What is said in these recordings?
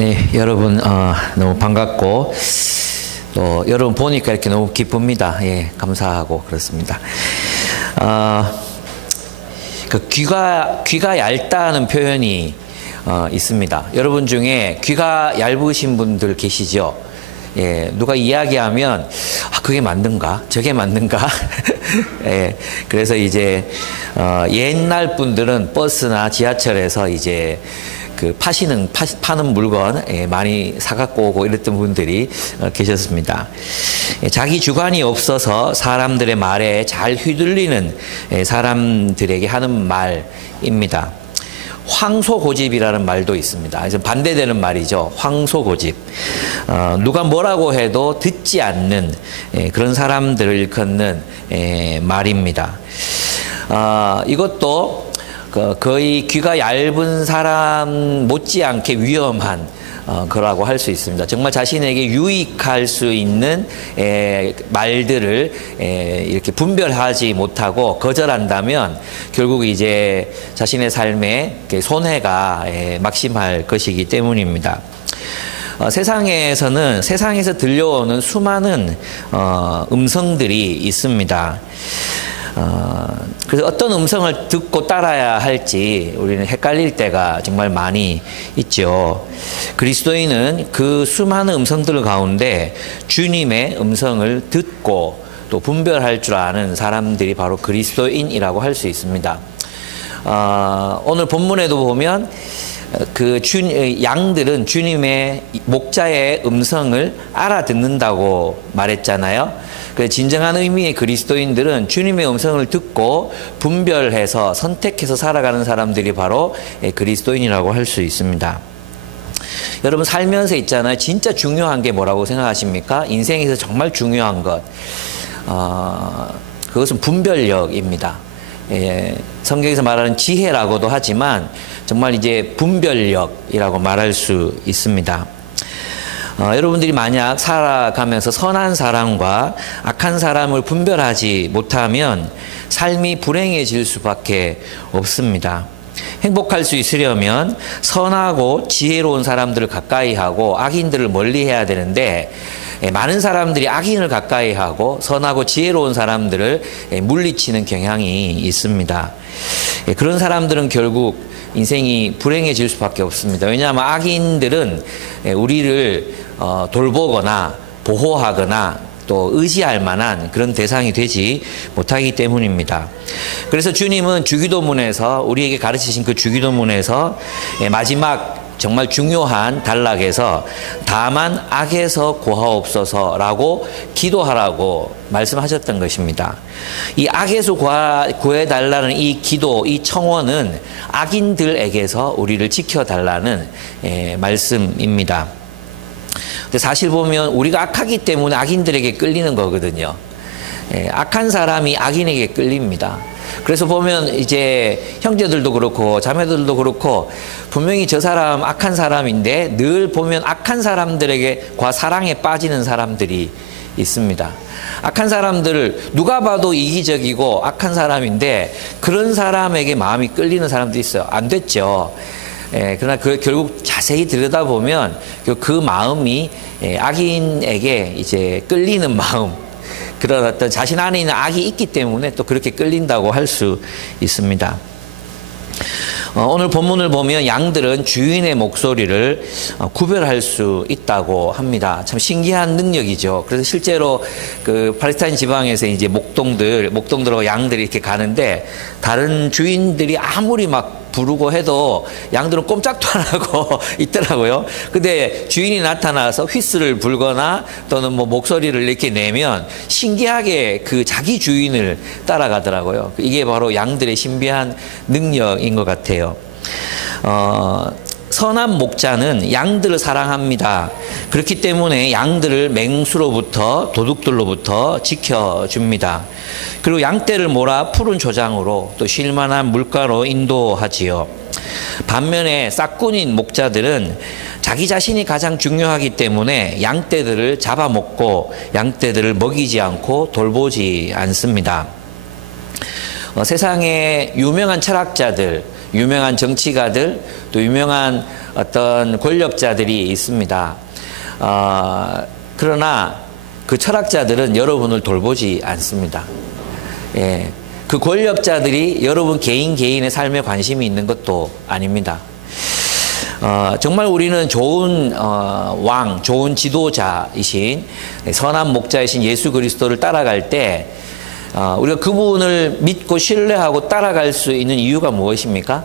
네, 여러분 너무 반갑고 또 여러분 보니까 이렇게 너무 기쁩니다. 예, 감사하고 그렇습니다. 그 귀가 얇다는 표현이 있습니다. 여러분 중에 귀가 얇으신 분들 계시죠? 예, 누가 이야기하면 그게 맞는가? 저게 맞는가? 예, 그래서 이제 옛날 분들은 버스나 지하철에서 이제 그 파는 물건 많이 사갖고 오고 이랬던 분들이 계셨습니다. 자기 주관이 없어서 사람들의 말에 잘 휘둘리는 사람들에게 하는 말입니다. 황소고집이라는 말도 있습니다. 그래서 반대되는 말이죠. 황소고집. 누가 뭐라고 해도 듣지 않는 그런 사람들을 일컫는 말입니다. 이것도 거의 귀가 얇은 사람 못지않게 위험한 거라고 할 수 있습니다. 정말 자신에게 유익할 수 있는 말들을 이렇게 분별하지 못하고 거절한다면 결국 이제 자신의 삶에 손해가 막심할 것이기 때문입니다. 세상에서 들려오는 수많은 음성들이 있습니다. 그래서 어떤 음성을 듣고 따라야 할지 우리는 헷갈릴 때가 정말 많이 있죠. 그리스도인은 그 수많은 음성들 가운데 주님의 음성을 듣고 또 분별할 줄 아는 사람들이 바로 그리스도인이라고 할 수 있습니다. 오늘 본문에도 보면 양들은 주님의 목자의 음성을 알아듣는다고 말했잖아요. 진정한 의미의 그리스도인들은 주님의 음성을 듣고 분별해서 선택해서 살아가는 사람들이 바로 그리스도인이라고 할 수 있습니다. 여러분 살면서 있잖아요. 진짜 중요한 게 뭐라고 생각하십니까? 인생에서 정말 중요한 것. 그것은 분별력입니다. 성경에서 말하는 지혜라고도 하지만 정말 이제 분별력이라고 말할 수 있습니다. 여러분들이 만약 살아가면서 선한 사람과 악한 사람을 분별하지 못하면 삶이 불행해질 수밖에 없습니다. 행복할 수 있으려면 선하고 지혜로운 사람들을 가까이 하고 악인들을 멀리 해야 되는데 많은 사람들이 악인을 가까이 하고 선하고 지혜로운 사람들을 물리치는 경향이 있습니다. 그런 사람들은 결국 인생이 불행해질 수밖에 없습니다. 왜냐하면 악인들은 우리를 돌보거나 보호하거나 또 의지할 만한 그런 대상이 되지 못하기 때문입니다. 그래서 주님은 주기도문에서 우리에게 가르치신 그 주기도문에서 마지막 정말 중요한 단락에서 다만 악에서 구하옵소서라고 기도하라고 말씀하셨던 것입니다. 이 악에서 구해달라는 이 기도, 이 청원은 악인들에게서 우리를 지켜달라는 말씀입니다. 근데 사실 보면 우리가 악하기 때문에 악인들에게 끌리는 거거든요. 악한 사람이 악인에게 끌립니다. 그래서 보면 이제 형제들도 그렇고 자매들도 그렇고 분명히 저 사람 악한 사람인데 늘 보면 악한 사람들에게과 사랑에 빠지는 사람들이 있습니다. 악한 사람들을 누가 봐도 이기적이고 악한 사람인데 그런 사람에게 마음이 끌리는 사람도 있어요. 안 됐죠. 그러나 결국 자세히 들여다보면 그 마음이 악인에게 이제 끌리는 마음, 그런 어떤 자신 안에 있는 악이 있기 때문에 또 그렇게 끌린다고 할 수 있습니다. 오늘 본문을 보면 양들은 주인의 목소리를 구별할 수 있다고 합니다. 참 신기한 능력이죠. 그래서 실제로 그 팔레스타인 지방에서 이제 목동들하고 양들이 이렇게 가는데 다른 주인들이 아무리 막 부르고 해도 양들은 꼼짝도 안 하고 있더라고요. 근데 주인이 나타나서 휘슬을 불거나 또는 뭐 목소리를 이렇게 내면 신기하게 그 자기 주인을 따라가더라고요. 이게 바로 양들의 신비한 능력인 것 같아요. 선한 목자는 양들을 사랑합니다. 그렇기 때문에 양들을 맹수로부터 도둑들로부터 지켜줍니다. 그리고 양떼를 몰아 푸른 조장으로 또 쉴만한 물가로 인도하지요. 반면에 싹군인 목자들은 자기 자신이 가장 중요하기 때문에 양떼들을 잡아먹고 양떼들을 먹이지 않고 돌보지 않습니다. 세상에 유명한 철학자들, 유명한 정치가들, 또 유명한 어떤 권력자들이 있습니다. 그러나 그 철학자들은 여러분을 돌보지 않습니다. 예, 그 권력자들이 여러분 개인의 삶에 관심이 있는 것도 아닙니다. 정말 우리는 좋은 왕, 좋은 지도자이신 선한 목자이신 예수 그리스도를 따라갈 때 우리가 그분을 믿고 신뢰하고 따라갈 수 있는 이유가 무엇입니까?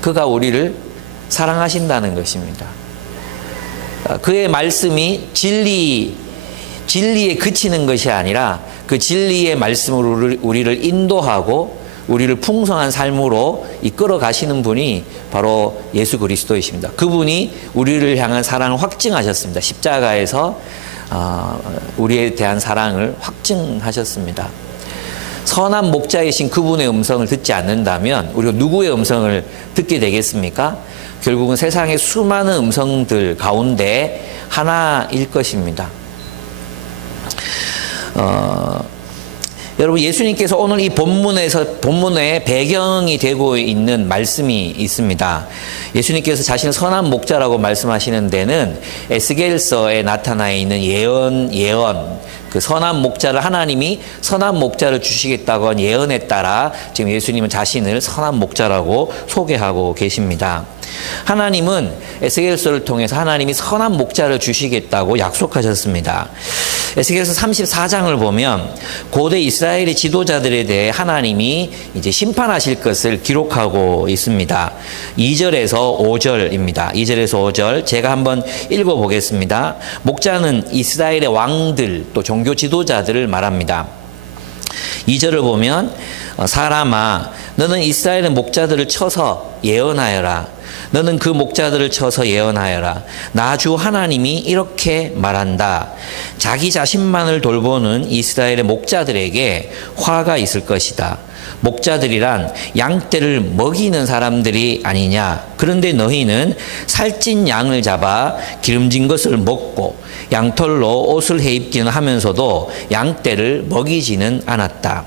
그가 우리를 사랑하신다는 것입니다. 그의 말씀이 진리에 그치는 것이 아니라 그 진리의 말씀으로 우리를 인도하고 우리를 풍성한 삶으로 이끌어 가시는 분이 바로 예수 그리스도이십니다. 그분이 우리를 향한 사랑을 확증하셨습니다. 십자가에서 우리에 대한 사랑을 확증하셨습니다. 선한 목자이신 그분의 음성을 듣지 않는다면 우리가 누구의 음성을 듣게 되겠습니까? 결국은 세상의 수많은 음성들 가운데 하나일 것입니다. 여러분, 예수님께서 오늘 이 본문의 배경이 되고 있는 말씀이 있습니다. 예수님께서 자신을 선한 목자라고 말씀하시는 데는 에스겔서에 나타나 있는 예언, 그 선한 목자를 하나님이 선한 목자를 주시겠다고 한 예언에 따라 지금 예수님은 자신을 선한 목자라고 소개하고 계십니다. 하나님은 에스겔서를 통해서 하나님이 선한 목자를 주시겠다고 약속하셨습니다. 에스겔서 34장을 보면 고대 이스라엘의 지도자들에 대해 하나님이 이제 심판하실 것을 기록하고 있습니다. 2절에서 5절입니다. 2절에서 5절 제가 한번 읽어보겠습니다. 목자는 이스라엘의 왕들 또 종교 지도자들을 말합니다. 2절을 보면 사람아 너는 이스라엘의 목자들을 쳐서 예언하여라. 너는 그 목자들을 쳐서 예언하여라. 나 주 하나님이 이렇게 말한다. 자기 자신만을 돌보는 이스라엘의 목자들에게 화가 있을 것이다. 목자들이란 양떼를 먹이는 사람들이 아니냐. 그런데 너희는 살찐 양을 잡아 기름진 것을 먹고 양털로 옷을 해입기는 하면서도 양떼를 먹이지는 않았다.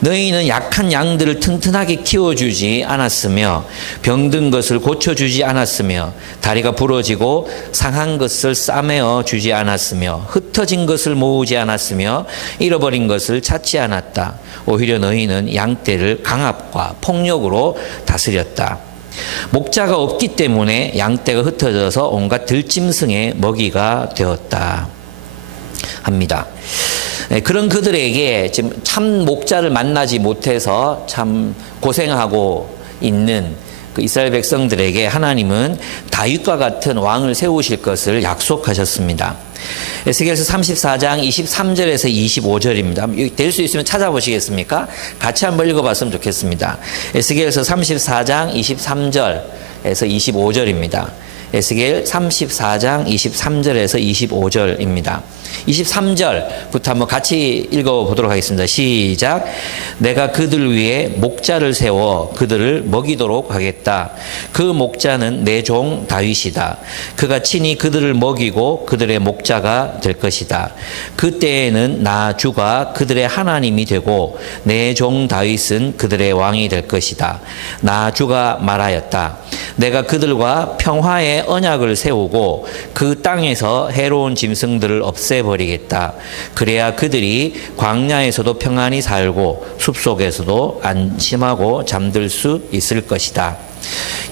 너희는 약한 양들을 튼튼하게 키워주지 않았으며 병든 것을 고쳐주지 않았으며 다리가 부러지고 상한 것을 싸매어 주지 않았으며 흩어진 것을 모으지 않았으며 잃어버린 것을 찾지 않았다. 오히려 너희는 양떼를 강압과 폭력으로 다스렸다. 목자가 없기 때문에 양떼가 흩어져서 온갖 들짐승의 먹이가 되었다 합니다. 그런 그들에게 지금 참 목자를 만나지 못해서 참 고생하고 있는 그 이스라엘 백성들에게 하나님은 다윗과 같은 왕을 세우실 것을 약속하셨습니다. 에스겔서 34장 23절에서 25절입니다. 될 수 있으면 찾아보시겠습니까? 같이 한번 읽어봤으면 좋겠습니다. 에스겔서 34장 23절에서 25절입니다. 에스겔 34장 23절에서 25절입니다. 23절부터 한번 같이 읽어보도록 하겠습니다. 시작. 내가 그들 위에 목자를 세워 그들을 먹이도록 하겠다. 그 목자는 내 종 다윗이다. 그가 친히 그들을 먹이고 그들의 목자가 될 것이다. 그때에는 나 주가 그들의 하나님이 되고 내 종 다윗은 그들의 왕이 될 것이다. 나 주가 말하였다. 내가 그들과 평화의 언약을 세우고 그 땅에서 해로운 짐승들을 없애버리겠다. 그래야 그들이 광야에서도 평안히 살고 숲속에서도 안심하고 잠들 수 있을 것이다.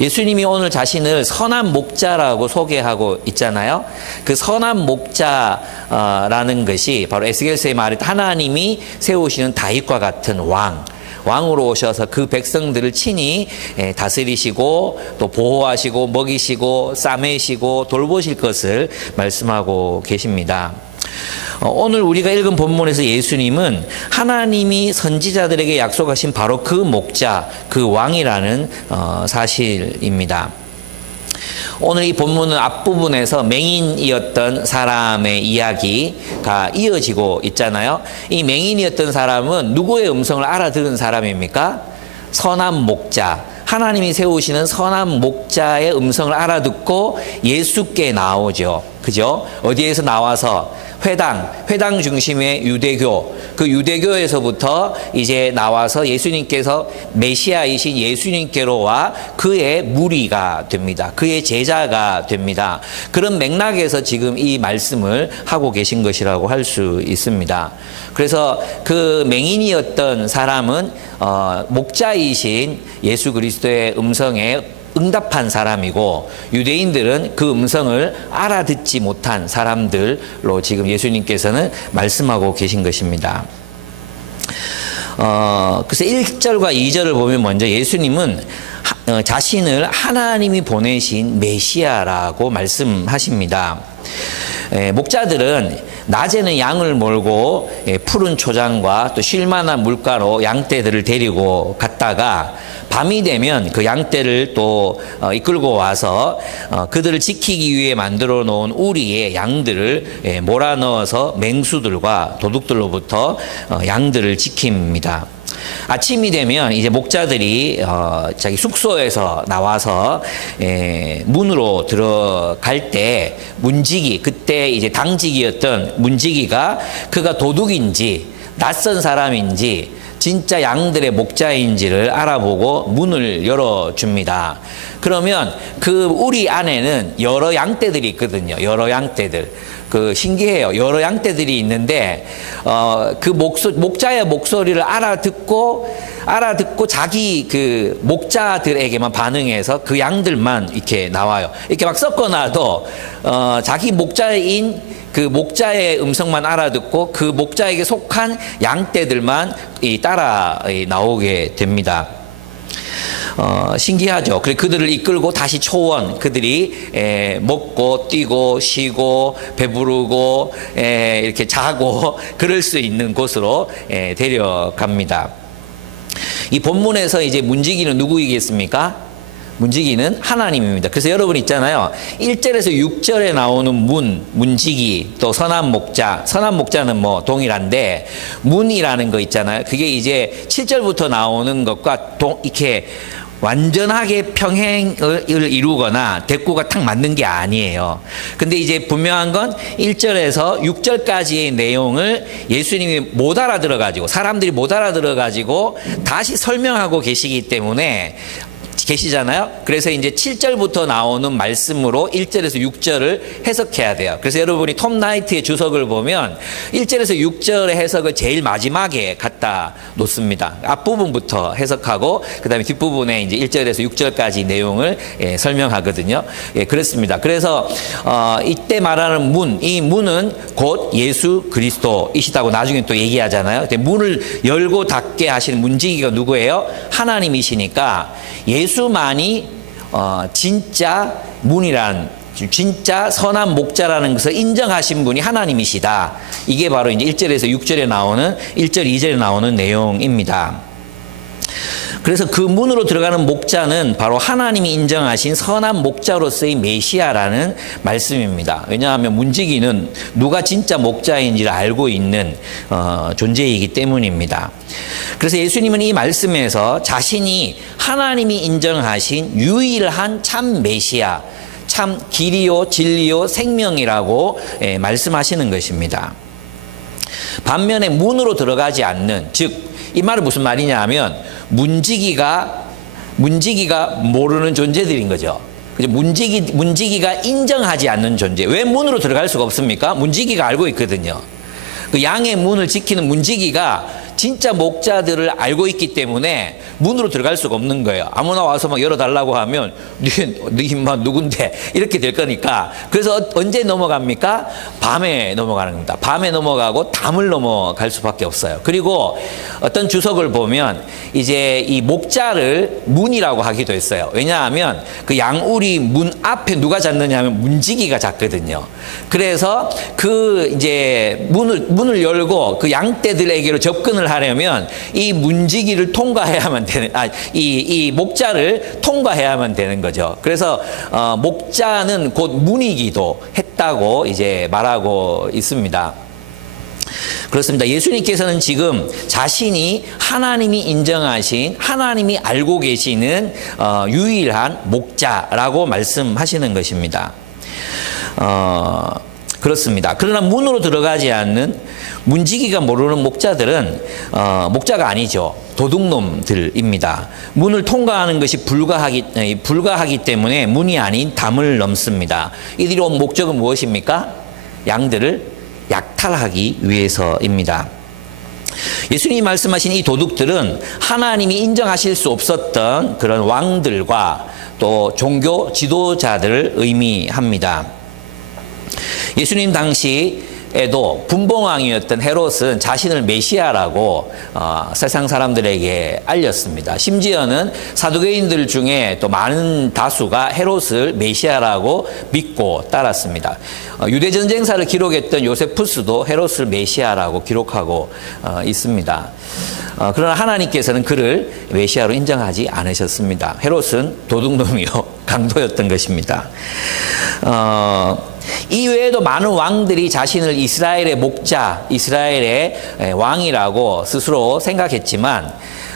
예수님이 오늘 자신을 선한 목자라고 소개하고 있잖아요. 그 선한 목자라는 것이 바로 에스겔서에 말했던 하나님이 세우시는 다윗과 같은 왕으로 오셔서 그 백성들을 친히 다스리시고 또 보호하시고 먹이시고 싸매시고 돌보실 것을 말씀하고 계십니다. 오늘 우리가 읽은 본문에서 예수님은 하나님이 선지자들에게 약속하신 바로 그 목자, 그 왕이라는 사실입니다. 오늘 이 본문은 앞부분에서 맹인이었던 사람의 이야기가 이어지고 있잖아요. 이 맹인이었던 사람은 누구의 음성을 알아들은 사람입니까? 선한 목자, 하나님이 세우시는 선한 목자의 음성을 알아듣고 예수께 나오죠. 그죠? 어디에서 나와서 회당 중심의 유대교, 그 유대교에서부터 이제 나와서 예수님께서 메시아이신 예수님께로와 그의 무리가 됩니다. 그의 제자가 됩니다. 그런 맥락에서 지금 이 말씀을 하고 계신 것이라고 할 수 있습니다. 그래서 그 맹인이었던 사람은 목자이신 예수 그리스도의 음성에 응답한 사람이고, 유대인들은 그 음성을 알아듣지 못한 사람들로 지금 예수님께서는 말씀하고 계신 것입니다. 그래서 1절과 2절을 보면 먼저 예수님은 자신을 하나님이 보내신 메시아라고 말씀하십니다. 목자들은 낮에는 양을 몰고 푸른 초장과 또 쉴만한 물가로 양떼들을 데리고 갔다가 밤이 되면 그 양떼를 또 이끌고 와서 그들을 지키기 위해 만들어 놓은 우리의 양들을 몰아넣어서 맹수들과 도둑들로부터 양들을 지킵니다. 아침이 되면 이제 목자들이 자기 숙소에서 나와서 문으로 들어갈 때 문지기, 그때 이제 당직이었던 문지기가 그가 도둑인지 낯선 사람인지 진짜 양들의 목자인지를 알아보고 문을 열어줍니다. 그러면 그 우리 안에는 여러 양떼들이 있거든요. 여러 양떼들. 그 신기해요. 여러 양떼들이 있는데 그 목자의 목소리를 알아듣고 자기 그 목자들에게만 반응해서 그 양들만 이렇게 나와요. 이렇게 막 섞어놔도 자기 목자인 그 목자의 음성만 알아듣고 그 목자에게 속한 양떼들만 따라 나오게 됩니다. 신기하죠. 그래 그들을 이끌고 다시 초원, 그들이 먹고 뛰고 쉬고 배부르고 이렇게 자고 그럴 수 있는 곳으로 데려갑니다. 이 본문에서 이제 문지기는 누구이겠습니까? 문지기는 하나님입니다. 그래서 여러분 있잖아요. 1절에서 6절에 나오는 문지기, 또 선한 목자는 뭐 동일한데, 문이라는 거 있잖아요. 그게 이제 7절부터 나오는 것과 이렇게 완전하게 평행을 이루거나 대꾸가 탁 맞는 게 아니에요. 근데 이제 분명한 건 1절에서 6절까지의 내용을 예수님이 못 알아들어가지고, 사람들이 못 알아들어가지고 다시 설명하고 계시잖아요. 그래서 이제 7절부터 나오는 말씀으로 1절에서 6절을 해석해야 돼요. 그래서 여러분이 톰 나이트의 주석을 보면 1절에서 6절의 해석을 제일 마지막에 갖다 놓습니다. 앞부분부터 해석하고 그다음에 뒷부분에 이제 1절에서 6절까지 내용을 설명하거든요. 그렇습니다. 그래서 이때 말하는 이 문은 곧 예수 그리스도이시다고 나중에 또 얘기하잖아요. 문을 열고 닫게 하시는 문지기가 누구예요? 하나님이시니까 예수만이 진짜 문이란, 진짜 선한 목자라는 것을 인정하신 분이 하나님이시다. 이게 바로 이제 1절에서 6절에 나오는 1절, 2절에 나오는 내용입니다. 그래서 그 문으로 들어가는 목자는 바로 하나님이 인정하신 선한 목자로서의 메시아라는 말씀입니다. 왜냐하면 문지기는 누가 진짜 목자인지를 알고 있는 존재이기 때문입니다. 그래서 예수님은 이 말씀에서 자신이 하나님이 인정하신 유일한 참 메시아, 참 길이요 진리요 생명이라고 말씀하시는 것입니다. 반면에 문으로 들어가지 않는, 즉 이 말은 무슨 말이냐 하면 문지기가 모르는 존재들인 거죠. 문지기가 인정하지 않는 존재. 왜 문으로 들어갈 수가 없습니까? 문지기가 알고 있거든요. 그 양의 문을 지키는 문지기가 진짜 목자들을 알고 있기 때문에 문으로 들어갈 수가 없는 거예요. 아무나 와서 막 열어달라고 하면 네 인마 누군데 이렇게 될 거니까. 그래서 언제 넘어갑니까? 밤에 넘어가는 겁니다. 밤에 넘어가고 담을 넘어갈 수밖에 없어요. 그리고 어떤 주석을 보면 이제 이 목자를 문이라고 하기도 했어요. 왜냐하면 그 양우리 문 앞에 누가 잤느냐 하면 문지기가 잤거든요. 그래서 그 이제 문을 열고 그 양떼들에게로 접근을 하려면 이 문지기를 통과해야만 되는, 이 목자를 통과해야만 되는 거죠. 그래서 목자는 곧 문이기도 했다고 이제 말하고 있습니다. 그렇습니다. 예수님께서는 지금 자신이 하나님이 인정하신, 하나님이 알고 계시는 유일한 목자라고 말씀하시는 것입니다. 그렇습니다. 그러나 문으로 들어가지 않는 문지기가 모르는 목자들은 목자가 아니죠. 도둑놈들입니다. 문을 통과하는 것이 불가하기 때문에 문이 아닌 담을 넘습니다. 이들이 온 목적은 무엇입니까? 양들을 약탈하기 위해서입니다. 예수님이 말씀하신 이 도둑들은 하나님이 인정하실 수 없었던 그런 왕들과 또 종교 지도자들을 의미합니다. 예수님 당시에도 분봉왕이었던 헤롯은 자신을 메시아라고 세상 사람들에게 알렸습니다. 심지어는 사두개인들 중에 또 많은 다수가 헤롯을 메시아라고 믿고 따랐습니다. 유대 전쟁사를 기록했던 요세푸스도 헤롯을 메시아라고 기록하고 있습니다. 그러나 하나님께서는 그를 메시아로 인정하지 않으셨습니다. 헤롯은 도둑놈이요 강도였던 것입니다. 이 외에도 많은 왕들이 자신을 이스라엘의 목자, 이스라엘의 왕이라고 스스로 생각했지만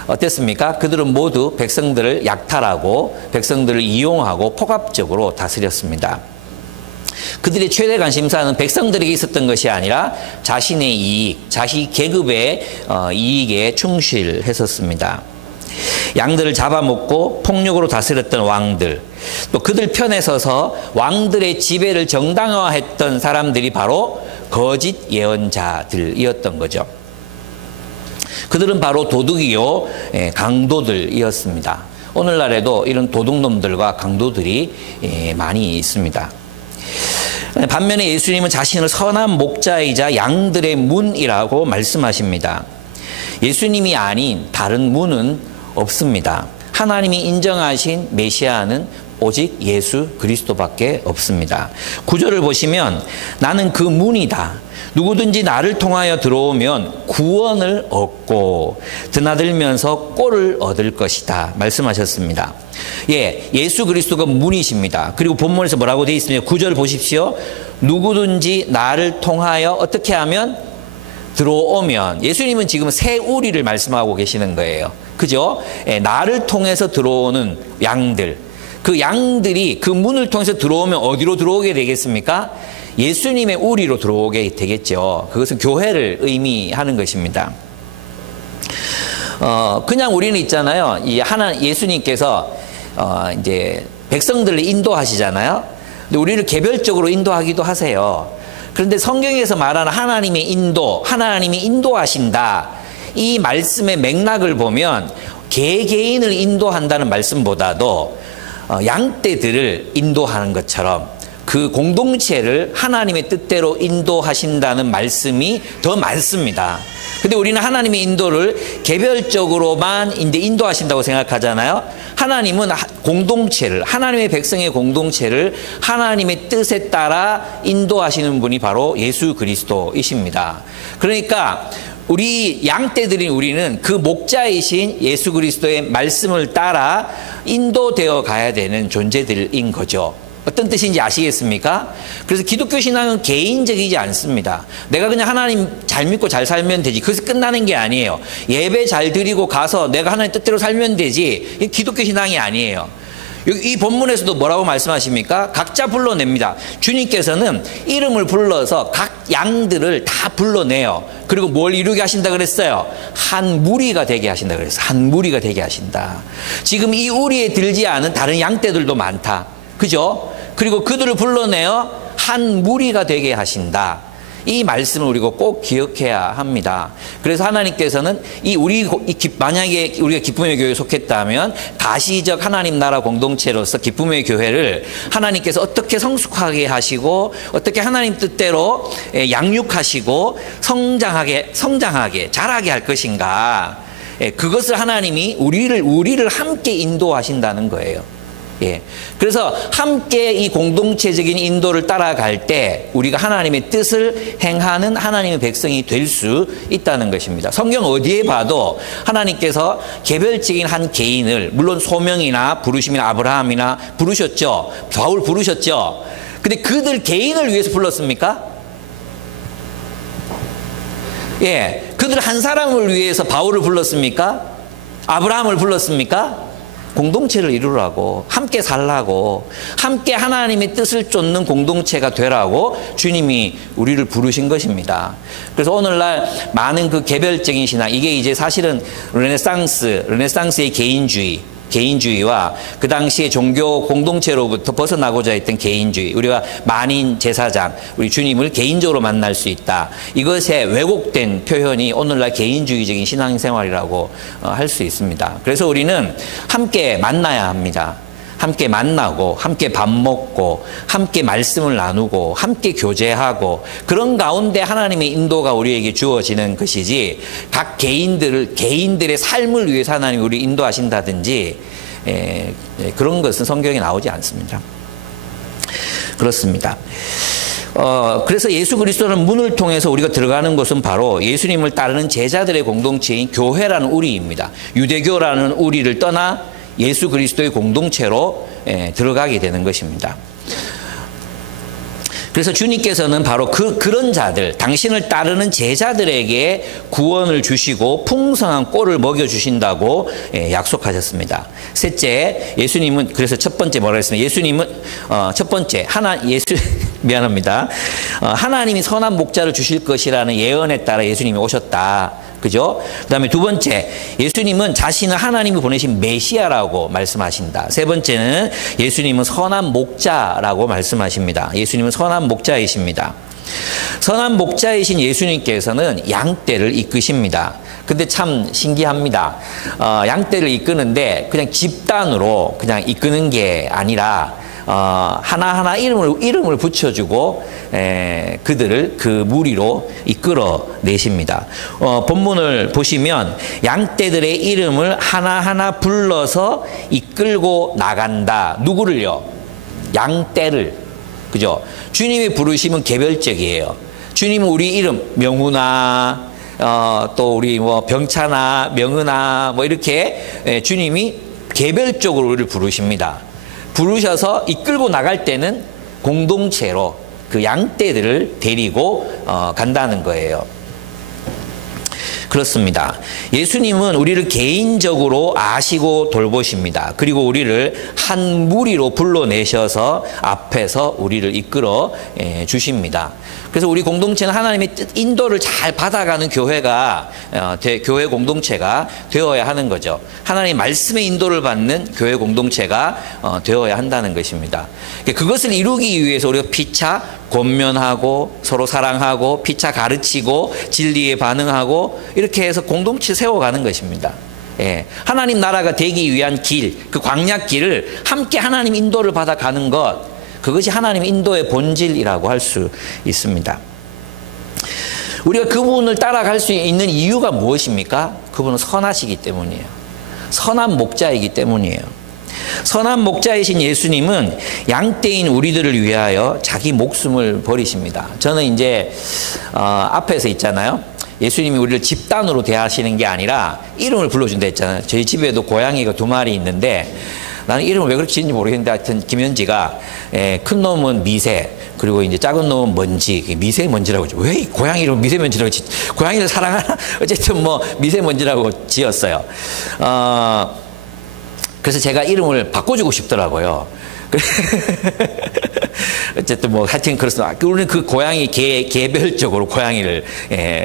어땠습니까? 그들은 모두 백성들을 약탈하고 백성들을 이용하고 폭압적으로 다스렸습니다. 그들의 최대 관심사는 백성들에게 있었던 것이 아니라 자신의 이익, 자기 계급의 이익에 충실했었습니다. 양들을 잡아먹고 폭력으로 다스렸던 왕들, 또 그들 편에 서서 왕들의 지배를 정당화했던 사람들이 바로 거짓 예언자들이었던 거죠. 그들은 바로 도둑이요 강도들이었습니다. 오늘날에도 이런 도둑놈들과 강도들이 많이 있습니다. 반면에 예수님은 자신을 선한 목자이자 양들의 문이라고 말씀하십니다. 예수님이 아닌 다른 문은 없습니다. 하나님이 인정하신 메시아는 오직 예수 그리스도밖에 없습니다. 9절을 보시면 나는 그 문이다. 누구든지 나를 통하여 들어오면 구원을 얻고 드나들면서 꼴을 얻을 것이다 말씀하셨습니다. 예수 그리스도가 문이십니다. 그리고 본문에서 뭐라고 되어 있습니까? 9절 보십시오. 누구든지 나를 통하여 어떻게 하면 들어오면, 예수님은 지금 새 우리를 말씀하고 계시는 거예요. 그죠? 나를 통해서 들어오는 양들, 그 양들이 그 문을 통해서 들어오면 어디로 들어오게 되겠습니까? 예수님의 우리로 들어오게 되겠죠. 그것은 교회를 의미하는 것입니다. 그냥 우리는 있잖아요. 예수님께서 이제 백성들을 인도하시잖아요. 근데 우리를 개별적으로 인도하기도 하세요. 그런데 성경에서 말하는 하나님의 인도, 하나님이 인도하신다, 이 말씀의 맥락을 보면 개개인을 인도한다는 말씀보다도 양떼들을 인도하는 것처럼 그 공동체를 하나님의 뜻대로 인도하신다는 말씀이 더 많습니다. 근데 우리는 하나님의 인도를 개별적으로만 이제 인도하신다고 생각하잖아요. 하나님은 공동체를, 하나님의 백성의 공동체를 하나님의 뜻에 따라 인도하시는 분이 바로 예수 그리스도이십니다. 그러니까 우리 양떼들인 우리는 그 목자이신 예수 그리스도의 말씀을 따라 인도되어 가야 되는 존재들인 거죠. 어떤 뜻인지 아시겠습니까? 그래서 기독교 신앙은 개인적이지 않습니다. 내가 그냥 하나님 잘 믿고 잘 살면 되지, 그래서 끝나는 게 아니에요. 예배 잘 드리고 가서 내가 하나님 뜻대로 살면 되지, 이게 기독교 신앙이 아니에요. 이 본문에서도 뭐라고 말씀하십니까? 각자 불러냅니다. 주님께서는 이름을 불러서 각 양들을 다 불러내요. 그리고 뭘 이루게 하신다 그랬어요? 한 무리가 되게 하신다 그랬어요. 한 무리가 되게 하신다. 지금 이 우리에 들지 않은 다른 양떼들도 많다. 그죠? 그리고 그들을 불러내어 한 무리가 되게 하신다. 이 말씀을 우리가 꼭 기억해야 합니다. 그래서 하나님께서는 만약에 우리가 기쁨의 교회에 속했다면 가시적 하나님 나라 공동체로서 기쁨의 교회를 하나님께서 어떻게 성숙하게 하시고 어떻게 하나님 뜻대로 양육하시고 성장하게 자라게 할 것인가, 그것을 하나님이 우리를 함께 인도하신다는 거예요. 그래서 함께 이 공동체적인 인도를 따라갈 때 우리가 하나님의 뜻을 행하는 하나님의 백성이 될 수 있다는 것입니다. 성경 어디에 봐도 하나님께서 개별적인 한 개인을, 물론 소명이나 부르심이나 아브라함이나 부르셨죠. 바울 부르셨죠. 근데 그들 개인을 위해서 불렀습니까? 그들 한 사람을 위해서 바울을 불렀습니까? 아브라함을 불렀습니까? 공동체를 이루라고, 함께 살라고, 함께 하나님의 뜻을 쫓는 공동체가 되라고 주님이 우리를 부르신 것입니다. 그래서 오늘날 많은 그 개별적인 신앙, 이게 이제 사실은 르네상스의 개인주의와 그 당시에 종교 공동체로부터 벗어나고자 했던 개인주의, 우리가 만인 제사장, 우리 주님을 개인적으로 만날 수 있다, 이것에 왜곡된 표현이 오늘날 개인주의적인 신앙생활이라고 할 수 있습니다. 그래서 우리는 함께 만나야 합니다. 함께 만나고, 함께 밥 먹고, 함께 말씀을 나누고, 함께 교제하고, 그런 가운데 하나님의 인도가 우리에게 주어지는 것이지, 각 개인들의 삶을 위해서 하나님이 우리 인도하신다든지, 그런 것은 성경에 나오지 않습니다. 그렇습니다. 그래서 예수 그리스도는 문을 통해서 우리가 들어가는 것은 바로 예수님을 따르는 제자들의 공동체인 교회라는 우리입니다. 유대교라는 우리를 떠나 예수 그리스도의 공동체로 들어가게 되는 것입니다. 그래서 주님께서는 바로 그런 자들, 당신을 따르는 제자들에게 구원을 주시고 풍성한 꼴을 먹여주신다고 약속하셨습니다. 셋째, 예수님은, 그래서 첫 번째 뭐라 했습니까? 예수님은, 첫 번째, 미안합니다. 하나님이 선한 목자를 주실 것이라는 예언에 따라 예수님이 오셨다. 그죠? 그 다음에 두 번째, 예수님은 자신을 하나님이 보내신 메시아라고 말씀하신다. 세 번째는 예수님은 선한 목자라고 말씀하십니다. 예수님은 선한 목자이십니다. 선한 목자이신 예수님께서는 양떼를 이끄십니다. 근데 참 신기합니다. 양떼를 이끄는데 그냥 집단으로 그냥 이끄는 게 아니라 하나하나 이름을 붙여주고 그들을 그 무리로 이끌어 내십니다. 본문을 보시면 양떼들의 이름을 하나하나 불러서 이끌고 나간다. 누구를요? 양떼를. 그죠? 주님이 부르심은 개별적이에요. 주님은 우리 이름, 명훈아, 또 우리 뭐 병찬아, 명은아, 뭐 이렇게 주님이 개별적으로 우리를 부르십니다. 부르셔서 이끌고 나갈 때는 공동체로 그 양떼들을 데리고 간다는 거예요. 그렇습니다. 예수님은 우리를 개인적으로 아시고 돌보십니다. 그리고 우리를 한 무리로 불러내셔서 앞에서 우리를 이끌어 주십니다. 그래서 우리 공동체는 하나님의 뜻, 인도를 잘 받아가는 교회가, 교회 공동체가 되어야 하는 거죠. 하나님의 말씀의 인도를 받는 교회 공동체가 되어야 한다는 것입니다. 그것을 이루기 위해서 우리가 피차 권면하고 서로 사랑하고 피차 가르치고 진리에 반응하고 이렇게 해서 공동체 세워가는 것입니다. 하나님 나라가 되기 위한 길, 그 광야길을 함께 하나님 인도를 받아가는 것, 그것이 하나님의 인도의 본질이라고 할 수 있습니다. 우리가 그분을 따라갈 수 있는 이유가 무엇입니까? 그분은 선하시기 때문이에요. 선한 목자이기 때문이에요. 선한 목자이신 예수님은 양떼인 우리들을 위하여 자기 목숨을 버리십니다. 저는 이제 앞에서 있잖아요. 예수님이 우리를 집단으로 대하시는 게 아니라 이름을 불러준다 했잖아요. 저희 집에도 고양이가 2마리 있는데 나는 이름을 왜 그렇게 지은지 모르겠는데 하여튼 김현지가 큰 놈은 미세, 그리고 이제 작은 놈은 먼지, 미세먼지라고 하죠. 왜 고양이 이름 미세먼지라고 지? 고양이를 사랑하나? 어쨌든 뭐 미세먼지라고 지었어요. 그래서 제가 이름을 바꿔주고 싶더라고요. 어쨌든 뭐 하여튼 그렇습니다. 우리는 그 고양이 개별적으로 고양이를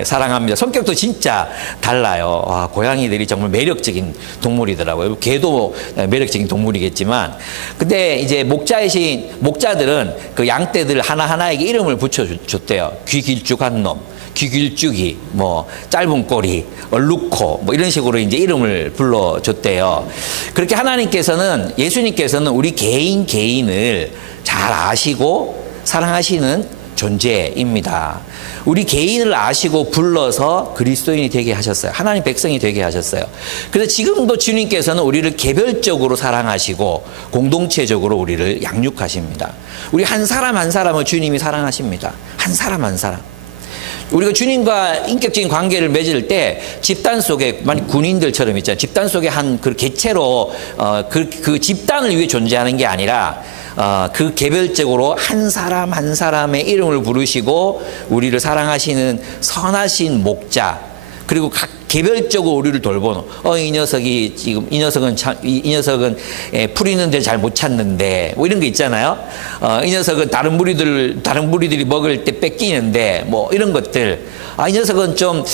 사랑합니다. 성격도 진짜 달라요. 고양이들이 정말 매력적인 동물이더라고요. 개도 매력적인 동물이겠지만, 근데 이제 목자들은 그 양떼들 하나하나에게 이름을 붙여줬대요. 귀 길쭉한 놈, 귀 길쭉이, 뭐 짧은 꼬리, 얼룩코, 뭐 이런 식으로 이제 이름을 불러줬대요. 그렇게 하나님께서는, 예수님께서는 우리 개인을 잘 아시고 사랑하시는 존재입니다. 우리 개인을 아시고 불러서 그리스도인이 되게 하셨어요. 하나님 백성이 되게 하셨어요. 그래서 지금도 주님께서는 우리를 개별적으로 사랑하시고 공동체적으로 우리를 양육하십니다. 우리 한 사람 한 사람을 주님이 사랑하십니다. 한 사람 한 사람. 우리가 주님과 인격적인 관계를 맺을 때 집단 속에, 만약 군인들처럼 있잖아요. 집단 속에 한 그 개체로 그 집단을 위해 존재하는 게 아니라 그 개별적으로 한 사람 한 사람의 이름을 부르시고 우리를 사랑하시는 선하신 목자, 그리고 개별적으로 우리를 돌보는, 이 녀석이 지금, 이 녀석은 풀 있는 데를 잘 못 찾는데, 뭐 이런 거 있잖아요. 이 녀석은 다른 무리들이 먹을 때 뺏기는데, 뭐 이런 것들. 이 녀석은 좀,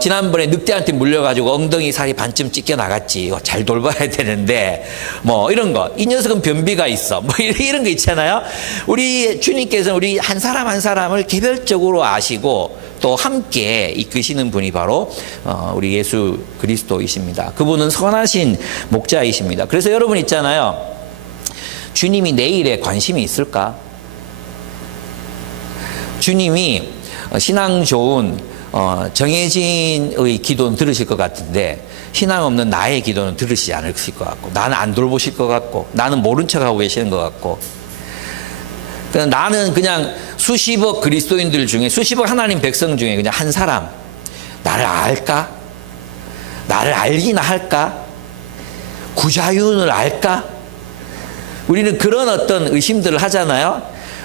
지난번에 늑대한테 물려가지고 엉덩이 살이 반쯤 찢겨 나갔지. 이거 잘 돌봐야 되는데, 뭐 이런 거. 이 녀석은 변비가 있어. 뭐 이런 거 있잖아요. 우리 주님께서는 우리 한 사람 한 사람을 개별적으로 아시고, 또 함께 이끄시는 분이 바로 우리 예수 그리스도이십니다. 그분은 선하신 목자이십니다. 그래서 여러분 있잖아요. 주님이 내 일에 관심이 있을까? 주님이 신앙 좋은 정해진의 기도는 들으실 것 같은데 신앙 없는 나의 기도는 들으시지 않으실 것 같고, 나는 안 돌보실 것 같고, 나는 모른 척하고 계시는 것 같고, 나는 그냥 수십억 그리스도인들 중에, 수십억 하나님 백성 중에 그냥 한 사람, 나를 알까? 나를 알기나 할까? 구자윤을 알까? 우리는 그런 어떤 의심들을 하잖아요.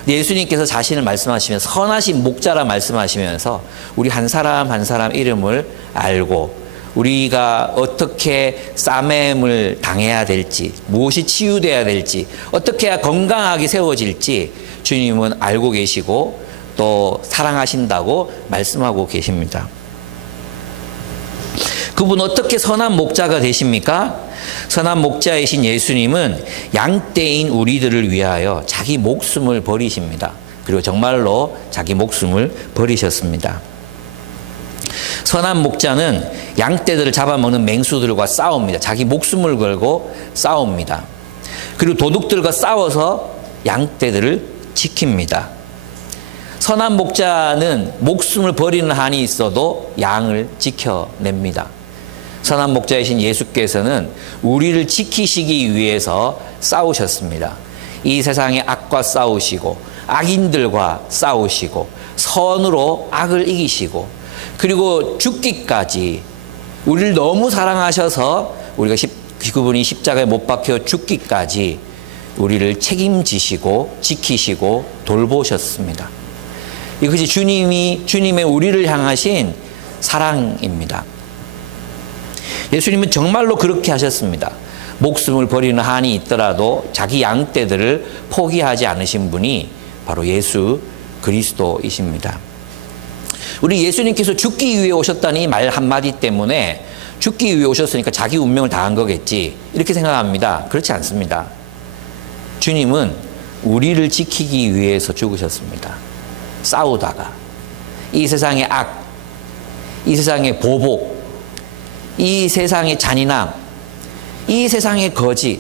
예수님께서 자신을 말씀하시면서 선하신 목자라 말씀하시면서 우리 한 사람 한 사람 이름을 알고, 우리가 어떻게 싸매임을 당해야 될지, 무엇이 치유돼야 될지, 어떻게 해야 건강하게 세워질지 주님은 알고 계시고 또 사랑하신다고 말씀하고 계십니다. 그분 어떻게 선한 목자가 되십니까? 선한 목자이신 예수님은 양떼인 우리들을 위하여 자기 목숨을 버리십니다. 그리고 정말로 자기 목숨을 버리셨습니다. 선한 목자는 양떼들을 잡아먹는 맹수들과 싸웁니다. 자기 목숨을 걸고 싸웁니다. 그리고 도둑들과 싸워서 양떼들을 지킵니다. 선한 목자는 목숨을 버리는 한이 있어도 양을 지켜냅니다. 선한 목자이신 예수께서는 우리를 지키시기 위해서 싸우셨습니다. 이 세상의 악과 싸우시고 악인들과 싸우시고 선으로 악을 이기시고, 그리고 죽기까지 우리를 너무 사랑하셔서 그분이 십자가에 못 박혀 죽기까지 우리를 책임지시고 지키시고 돌보셨습니다. 이것이 주님의 우리를 향하신 사랑입니다. 예수님은 정말로 그렇게 하셨습니다. 목숨을 버리는 한이 있더라도 자기 양떼들을 포기하지 않으신 분이 바로 예수 그리스도이십니다. 우리 예수님께서 죽기 위해 오셨다는 이 말 한마디 때문에 죽기 위해 오셨으니까 자기 운명을 다한 거겠지, 이렇게 생각합니다. 그렇지 않습니다. 주님은 우리를 지키기 위해서 죽으셨습니다. 싸우다가 이 세상의 악, 이 세상의 보복, 이 세상의 잔인함, 이 세상의 거짓,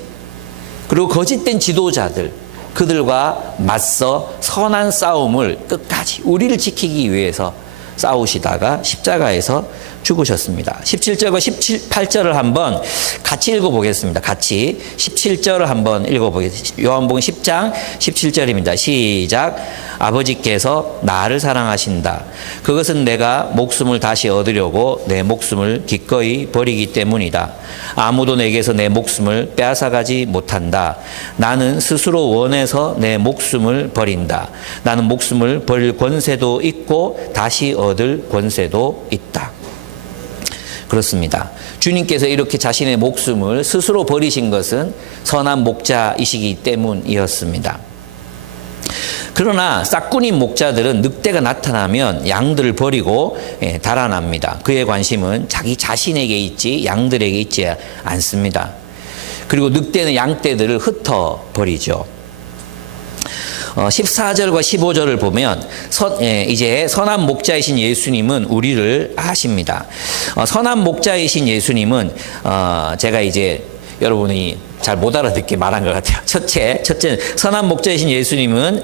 그리고 거짓된 지도자들, 그들과 맞서 선한 싸움을 끝까지 우리를 지키기 위해서 싸우시다가 십자가에서 죽으셨습니다. 17절과 18절을 한번 같이 읽어보겠습니다. 같이 17절을 한번 읽어보겠습니다. 요한복음 10장 17절입니다. 시작. 아버지께서 나를 사랑하신다. 그것은 내가 목숨을 다시 얻으려고 내 목숨을 기꺼이 버리기 때문이다. 아무도 내게서 내 목숨을 빼앗아가지 못한다. 나는 스스로 원해서 내 목숨을 버린다. 나는 목숨을 버릴 권세도 있고 다시 얻을 권세도 있다. 그렇습니다. 주님께서 이렇게 자신의 목숨을 스스로 버리신 것은 선한 목자이시기 때문이었습니다. 그러나 싹군인 목자들은 늑대가 나타나면 양들을 버리고 달아납니다. 그의 관심은 자기 자신에게 있지 양들에게 있지 않습니다. 그리고 늑대는 양떼들을 흩어버리죠. 14절과 15절을 보면 이제 선한 목자이신 예수님은 우리를 아십니다. 선한 목자이신 예수님은 제가 이제 여러분이 잘 못 알아듣게 말한 것 같아요. 첫째, 선한 목자이신 예수님은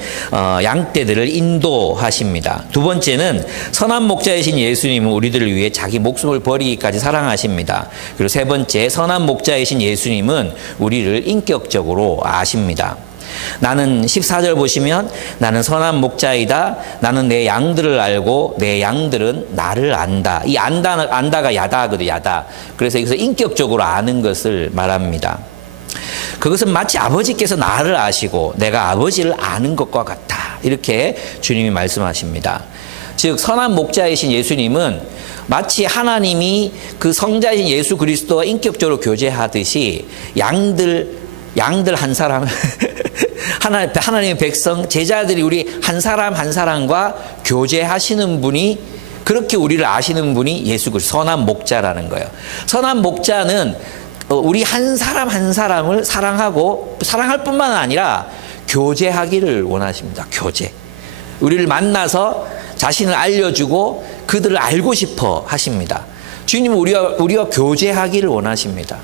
양떼들을 인도하십니다. 두 번째는 선한 목자이신 예수님은 우리들을 위해 자기 목숨을 버리기까지 사랑하십니다. 그리고 세 번째, 선한 목자이신 예수님은 우리를 인격적으로 아십니다. 나는 14절 보시면 나는 선한 목자이다. 나는 내 양들을 알고 내 양들은 나를 안다. 이 안다가 야다거든, 야다. 그래서 여기서 인격적으로 아는 것을 말합니다. 그것은 마치 아버지께서 나를 아시고 내가 아버지를 아는 것과 같다. 이렇게 주님이 말씀하십니다. 즉 선한 목자이신 예수님은 마치 하나님이 그 성자이신 예수 그리스도와 인격적으로 교제하듯이 양들 한 사람 하나님의 백성 제자들이 우리 한 사람 한 사람과 교제하시는 분이, 그렇게 우리를 아시는 분이 예수 그리스도 선한 목자라는 거예요. 선한 목자는 우리 한 사람 한 사람을 사랑하고 사랑할 뿐만 아니라 교제하기를 원하십니다. 교제. 우리를 만나서 자신을 알려주고 그들을 알고 싶어 하십니다. 주님은 우리와 교제하기를 원하십니다.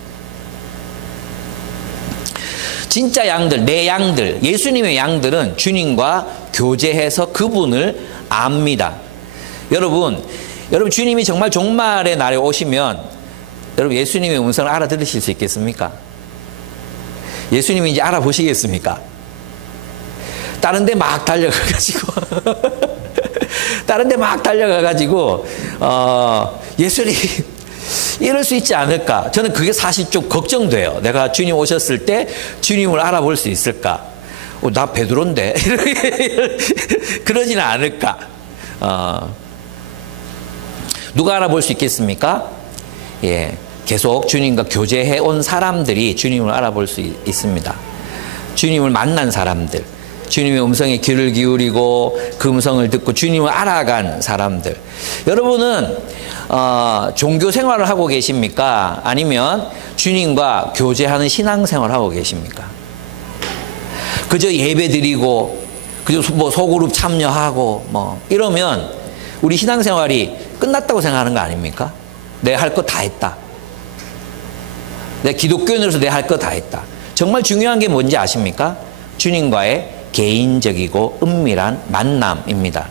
진짜 양들, 내 양들, 예수님의 양들은 주님과 교제해서 그분을 압니다. 여러분 주님이 정말 종말의 날에 오시면 여러분 예수님의 음성을 알아들으실 수 있겠습니까? 예수님이 이제 알아보시겠습니까? 다른 데 막 달려가가지고 예수님 이럴 수 있지 않을까? 저는 그게 사실 좀 걱정돼요. 내가 주님 오셨을 때 주님을 알아볼 수 있을까? 나 베드로인데 그러지는 않을까? 누가 알아볼 수 있겠습니까? 예, 계속 주님과 교제해 온 사람들이 주님을 알아볼 수 있습니다. 주님을 만난 사람들, 주님의 음성에 귀를 기울이고 그 음성을 듣고 주님을 알아간 사람들. 여러분은 종교 생활을 하고 계십니까? 아니면 주님과 교제하는 신앙생활을 하고 계십니까? 그저 예배드리고 그저 뭐 소그룹 참여하고 뭐 이러면 우리 신앙생활이 끝났다고 생각하는 거 아닙니까? 내가 할 거 다 했다. 내가 기독교인으로서 내가 할 거 다 했다. 정말 중요한 게 뭔지 아십니까? 주님과의 개인적이고 은밀한 만남입니다.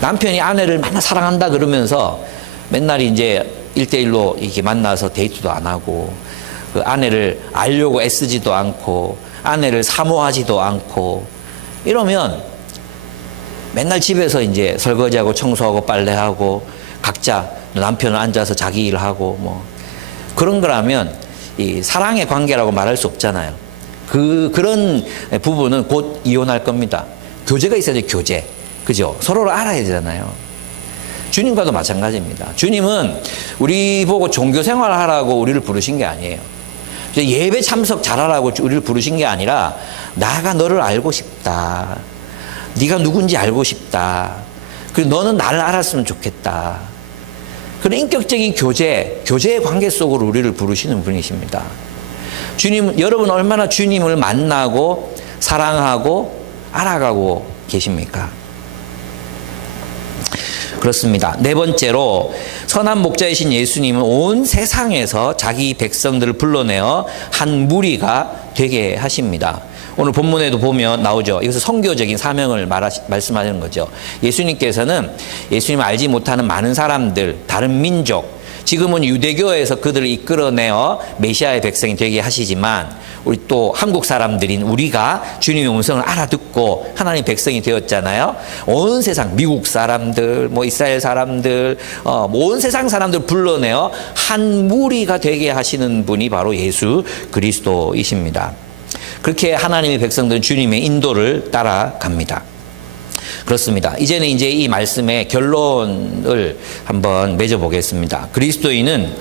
남편이 아내를 맨날 사랑한다 그러면서 맨날 이제 1대1로 이렇게 만나서 데이트도 안 하고 그 아내를 알려고 애쓰지도 않고 아내를 사모하지도 않고 이러면 맨날 집에서 이제 설거지하고 청소하고 빨래하고 각자 남편은 앉아서 자기 일을 하고 뭐 그런 거라면 이 사랑의 관계라고 말할 수 없잖아요. 그런 부분은 곧 이혼할 겁니다. 교제가 있어야죠, 교제. 그죠? 서로를 알아야 되잖아요. 주님과도 마찬가지입니다. 주님은 우리 보고 종교 생활을 하라고 우리를 부르신 게 아니에요. 예배 참석 잘하라고 우리를 부르신 게 아니라 나가 너를 알고 싶다. 네가 누군지 알고 싶다. 그리고 너는 나를 알았으면 좋겠다. 그런 인격적인 교제의 관계 속으로 우리를 부르시는 분이십니다. 주님, 여러분 얼마나 주님을 만나고 사랑하고 알아가고 계십니까? 그렇습니다. 네 번째로 선한 목자이신 예수님은 온 세상에서 자기 백성들을 불러내어 한 무리가 되게 하십니다. 오늘 본문에도 보면 나오죠. 이것은 선교적인 사명을 말씀하시는 거죠. 예수님께서는 예수님을 알지 못하는 많은 사람들, 다른 민족, 지금은 유대교에서 그들을 이끌어내어 메시아의 백성이 되게 하시지만 우리 또 한국 사람들인 우리가 주님의 음성을 알아듣고 하나님의 백성이 되었잖아요. 온 세상 미국 사람들, 뭐 이스라엘 사람들, 온 세상 사람들 불러내어 한 무리가 되게 하시는 분이 바로 예수 그리스도이십니다. 그렇게 하나님의 백성들은 주님의 인도를 따라갑니다. 그렇습니다. 이제는 이제 이 말씀의 결론을 한번 맺어보겠습니다. 그리스도인은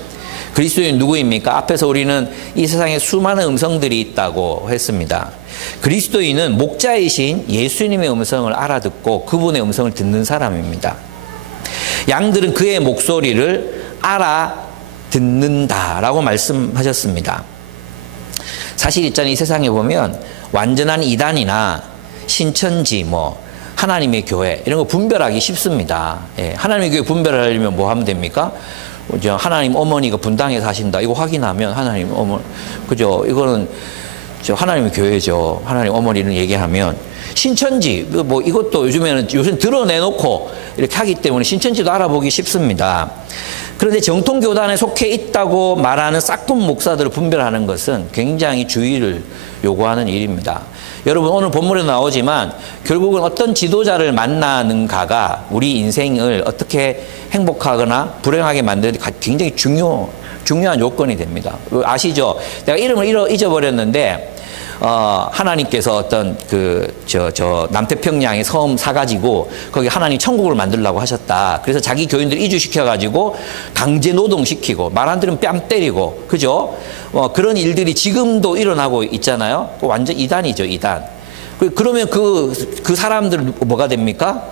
누구입니까? 앞에서 우리는 이 세상에 수많은 음성들이 있다고 했습니다. 그리스도인은 목자이신 예수님의 음성을 알아듣고 그분의 음성을 듣는 사람입니다. 양들은 그의 목소리를 알아듣는다라고 말씀하셨습니다. 사실 있잖아요. 이 세상에 보면 완전한 이단이나 신천지 하나님의 교회 이런 거 분별하기 쉽습니다. 예, 하나님의 교회 분별하려면 뭐 하면 됩니까? 하나님 어머니가 분당에 사신다. 이거 확인하면 하나님 어머니, 그죠? 이거는 하나님의 교회죠. 하나님 어머니는 얘기하면 신천지 이것도 요즘 드러내놓고 이렇게 하기 때문에 신천지도 알아보기 쉽습니다. 그런데 정통교단에 속해 있다고 말하는 싹군 목사들을 분별하는 것은 굉장히 주의를 요구하는 일입니다. 여러분 오늘 본문에 나오지만 결국은 어떤 지도자를 만나는가가 우리 인생을 어떻게 행복하거나 불행하게 만드는 데 굉장히 중요한 요건이 됩니다. 아시죠? 내가 이름을 잊어버렸는데 하나님께서 어떤 남태평양의 섬 사가지고 거기 하나님 천국을 만들려고 하셨다. 그래서 자기 교인들 이주시켜가지고 강제 노동시키고 말 안 들으면 뺨 때리고, 그죠? 그런 일들이 지금도 일어나고 있잖아요. 완전 이단이죠, 이단. 그러면 그 사람들은 뭐가 됩니까?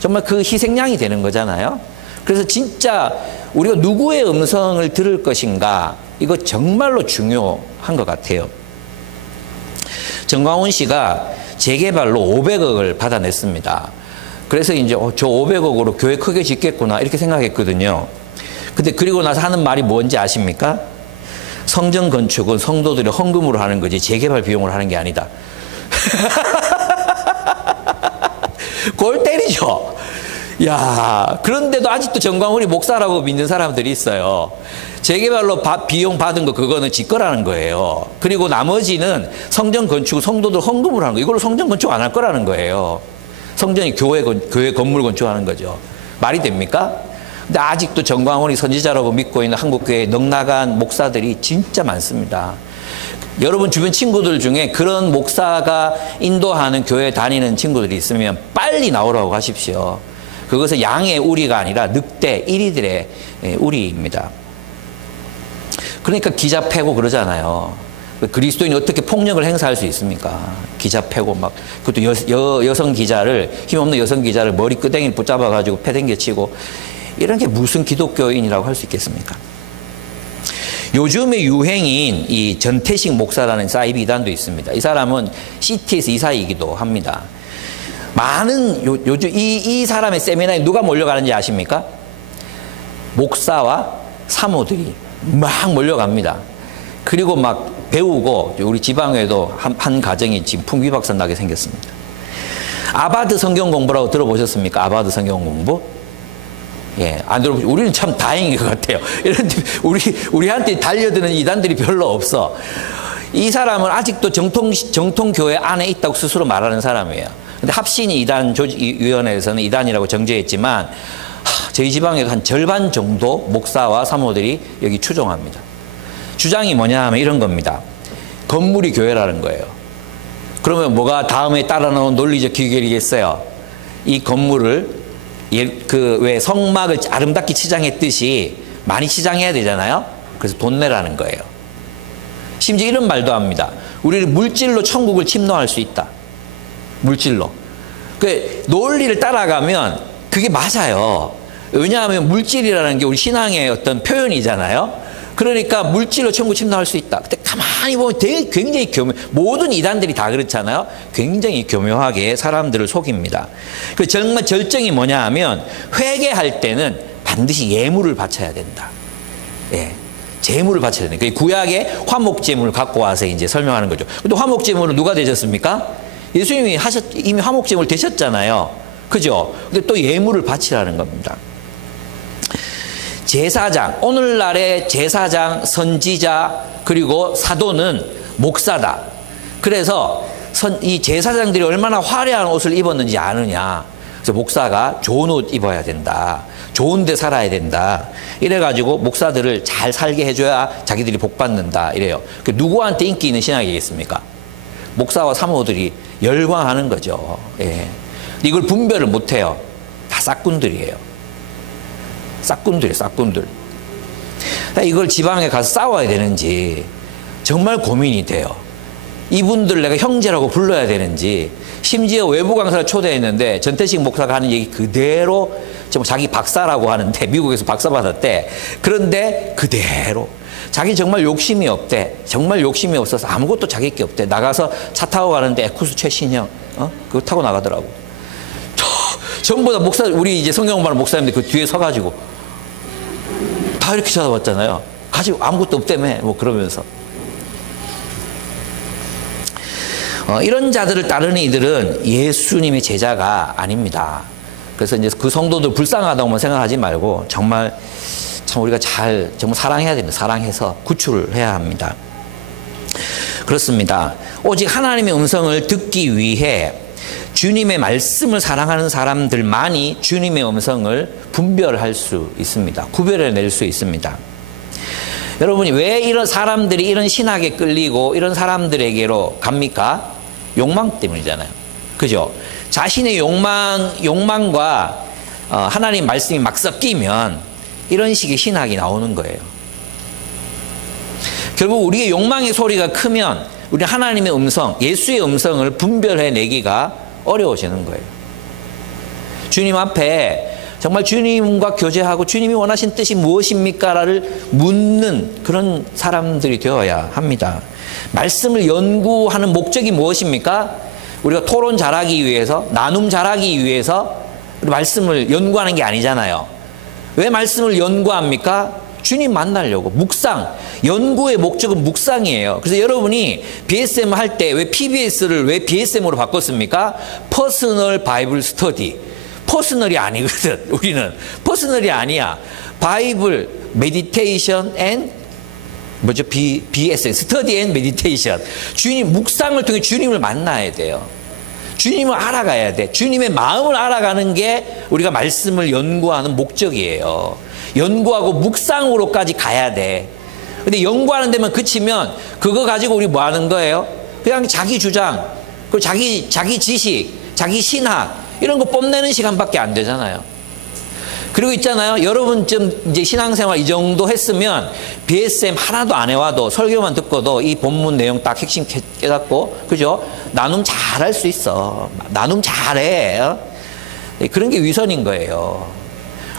정말 그 희생양이 되는 거잖아요. 그래서 진짜 우리가 누구의 음성을 들을 것인가, 이거 정말로 중요한 것 같아요. 정광훈 씨가 재개발로 500억을 받아냈습니다. 그래서 이제 저 500억으로 교회 크게 짓겠구나 이렇게 생각했거든요. 근데 그리고 나서 하는 말이 뭔지 아십니까? 성전 건축은 성도들이 헌금으로 하는 거지 재개발 비용으로 하는 게 아니다. 골 때리죠. 야, 그런데도 아직도 정광훈이 목사라고 믿는 사람들이 있어요. 재개발로 비용 받은 거 그거는 지 거라는 거예요. 그리고 나머지는 성전 건축 성도들 헌금으로 하는 거, 이걸로 성전 건축 안 할 거라는 거예요. 성전이 교회 건물 건축하는 거죠. 말이 됩니까? 근데 아직도 정광훈이 선지자라고 믿고 있는 한국교회 넉나간 목사들이 진짜 많습니다. 여러분 주변 친구들 중에 그런 목사가 인도하는 교회 다니는 친구들이 있으면 빨리 나오라고 하십시오. 그것은 양의 우리가 아니라 늑대 1위들의 우리입니다. 그러니까 기자 패고 그러잖아요. 그리스도인이 어떻게 폭력을 행사할 수 있습니까? 기자 패고 막, 그것도 여성 기자를, 힘없는 여성 기자를 머리 끄댕이를 붙잡아가지고 패댕겨 치고, 이런 게 무슨 기독교인이라고 할 수 있겠습니까? 요즘의 유행인 이 전태식 목사라는 사이비 이단도 있습니다. 이 사람은 CTS 이사이기도 합니다. 많은 요즘 이 사람의 세미나에 누가 몰려가는지 아십니까? 목사와 사모들이 막 몰려갑니다. 그리고 막 배우고, 우리 지방에도 한 가정이 지금 풍비박산 나게 생겼습니다. 아바드 성경 공부라고 들어보셨습니까? 아바드 성경 공부? 예, 안 들어보시죠. 우리는 참 다행인 것 같아요. 이런데 우리한테 달려드는 이단들이 별로 없어. 이 사람은 아직도 정통교회 안에 있다고 스스로 말하는 사람이에요. 근데 합신이 이단 조직위원회에서는 이단이라고 정죄했지만, 저희 지방에도 한 절반 정도 목사와 사모들이 여기 추종합니다. 주장이 뭐냐 하면 이런 겁니다. 건물이 교회라는 거예요. 그러면 뭐가 다음에 따라 나온 논리적 귀결이겠어요? 이 건물을 왜 성막을 아름답게 치장했듯이 많이 치장해야 되잖아요. 그래서 돈 내라는 거예요. 심지어 이런 말도 합니다. 우리는 물질로 천국을 침노할 수 있다. 물질로. 그 논리를 따라가면 그게 맞아요. 왜냐하면 물질이라는 게 우리 신앙의 어떤 표현이잖아요. 그러니까 물질로 천국 침노할 수 있다. 근데 가만히 보면 되게 굉장히 모든 이단들이 다 그렇잖아요. 굉장히 교묘하게 사람들을 속입니다. 그 정말 절정이 뭐냐 하면, 회개할 때는 반드시 예물을 바쳐야 된다. 예. 제물을 바쳐야 된다. 그 구약의 화목제물을 갖고 와서 이제 설명하는 거죠. 근데 화목제물은 누가 되셨습니까? 예수님이 이미 화목제물 되셨잖아요. 그죠? 근데 또 예물을 바치라는 겁니다. 제사장, 오늘날의 제사장, 선지자, 그리고 사도는 목사다. 그래서 이 제사장들이 얼마나 화려한 옷을 입었는지 아느냐. 그래서 목사가 좋은 옷 입어야 된다. 좋은 데 살아야 된다. 이래가지고 목사들을 잘 살게 해줘야 자기들이 복 받는다. 이래요. 누구한테 인기 있는 신학이겠습니까? 목사와 사모들이 열광하는 거죠. 예. 이걸 분별을 못해요. 다 싹군들이에요. 싹군들. 이걸 지방에 가서 싸워야 되는지 정말 고민이 돼요. 이분들 내가 형제라고 불러야 되는지, 심지어 외부 강사를 초대했는데 전태식 목사가 하는 얘기 그대로, 자기 박사라고 하는데 미국에서 박사 받았대. 그런데 그대로 자기 정말 욕심이 없대. 정말 욕심이 없어서 아무것도 자기 게 없대. 나가서 차 타고 가는데 에쿠스 최신형 그거 타고 나가더라고. 전부 다 목사, 우리 이제 성경 공부하는 목사님들 그 뒤에 서가지고 다 이렇게 쳐다봤잖아요. 가지고 아무것도 없다며 뭐 그러면서. 이런 자들을 따르는 이들은 예수님의 제자가 아닙니다. 그래서 이제 그 성도들 불쌍하다고만 생각하지 말고 정말 참 우리가 정말 사랑해야 됩니다. 사랑해서 구출을 해야 합니다. 그렇습니다. 오직 하나님의 음성을 듣기 위해 주님의 말씀을 사랑하는 사람들만이 주님의 음성을 분별할 수 있습니다. 구별해낼 수 있습니다. 여러분이 왜 이런 사람들이 이런 신학에 끌리고 이런 사람들에게로 갑니까? 욕망 때문이잖아요. 그죠? 자신의 욕망과 하나님 말씀이 막 섞이면 이런 식의 신학이 나오는 거예요. 결국 우리의 욕망의 소리가 크면 우리 하나님의 음성, 예수의 음성을 분별해내기가 어려워지는 거예요. 주님 앞에 정말 주님과 교제하고 주님이 원하신 뜻이 무엇입니까?를 묻는 그런 사람들이 되어야 합니다. 말씀을 연구하는 목적이 무엇입니까? 우리가 토론 잘하기 위해서, 나눔 잘하기 위해서 말씀을 연구하는 게 아니잖아요. 왜 말씀을 연구합니까? 주님 만나려고. 묵상. 연구의 목적은 묵상이에요. 그래서 여러분이 BSM 할 때 왜 PBS를 왜 BSM으로 바꿨습니까? 퍼스널 바이블 스터디. 퍼스널이 아니거든. 우리는 퍼스널이 아니야. 바이블 메디테이션 앤 뭐죠? BSM 스터디 앤 메디테이션. 주님 묵상을 통해 주님을 만나야 돼요. 주님을 알아가야 돼. 주님의 마음을 알아가는 게 우리가 말씀을 연구하는 목적이에요. 연구하고 묵상으로까지 가야 돼. 근데 연구하는 데만 그치면 그거 가지고 우리 뭐 하는 거예요? 그냥 자기 주장, 그리고 자기 지식, 자기 신학 이런 거 뽐내는 시간밖에 안 되잖아요. 그리고 있잖아요. 여러분 좀 이제 신앙생활 이 정도 했으면 BSM 하나도 안 해와도 설교만 듣고도 이 본문 내용 딱 핵심 깨닫고, 그죠? 나눔 잘할 수 있어. 나눔 잘해. 그런 게 위선인 거예요.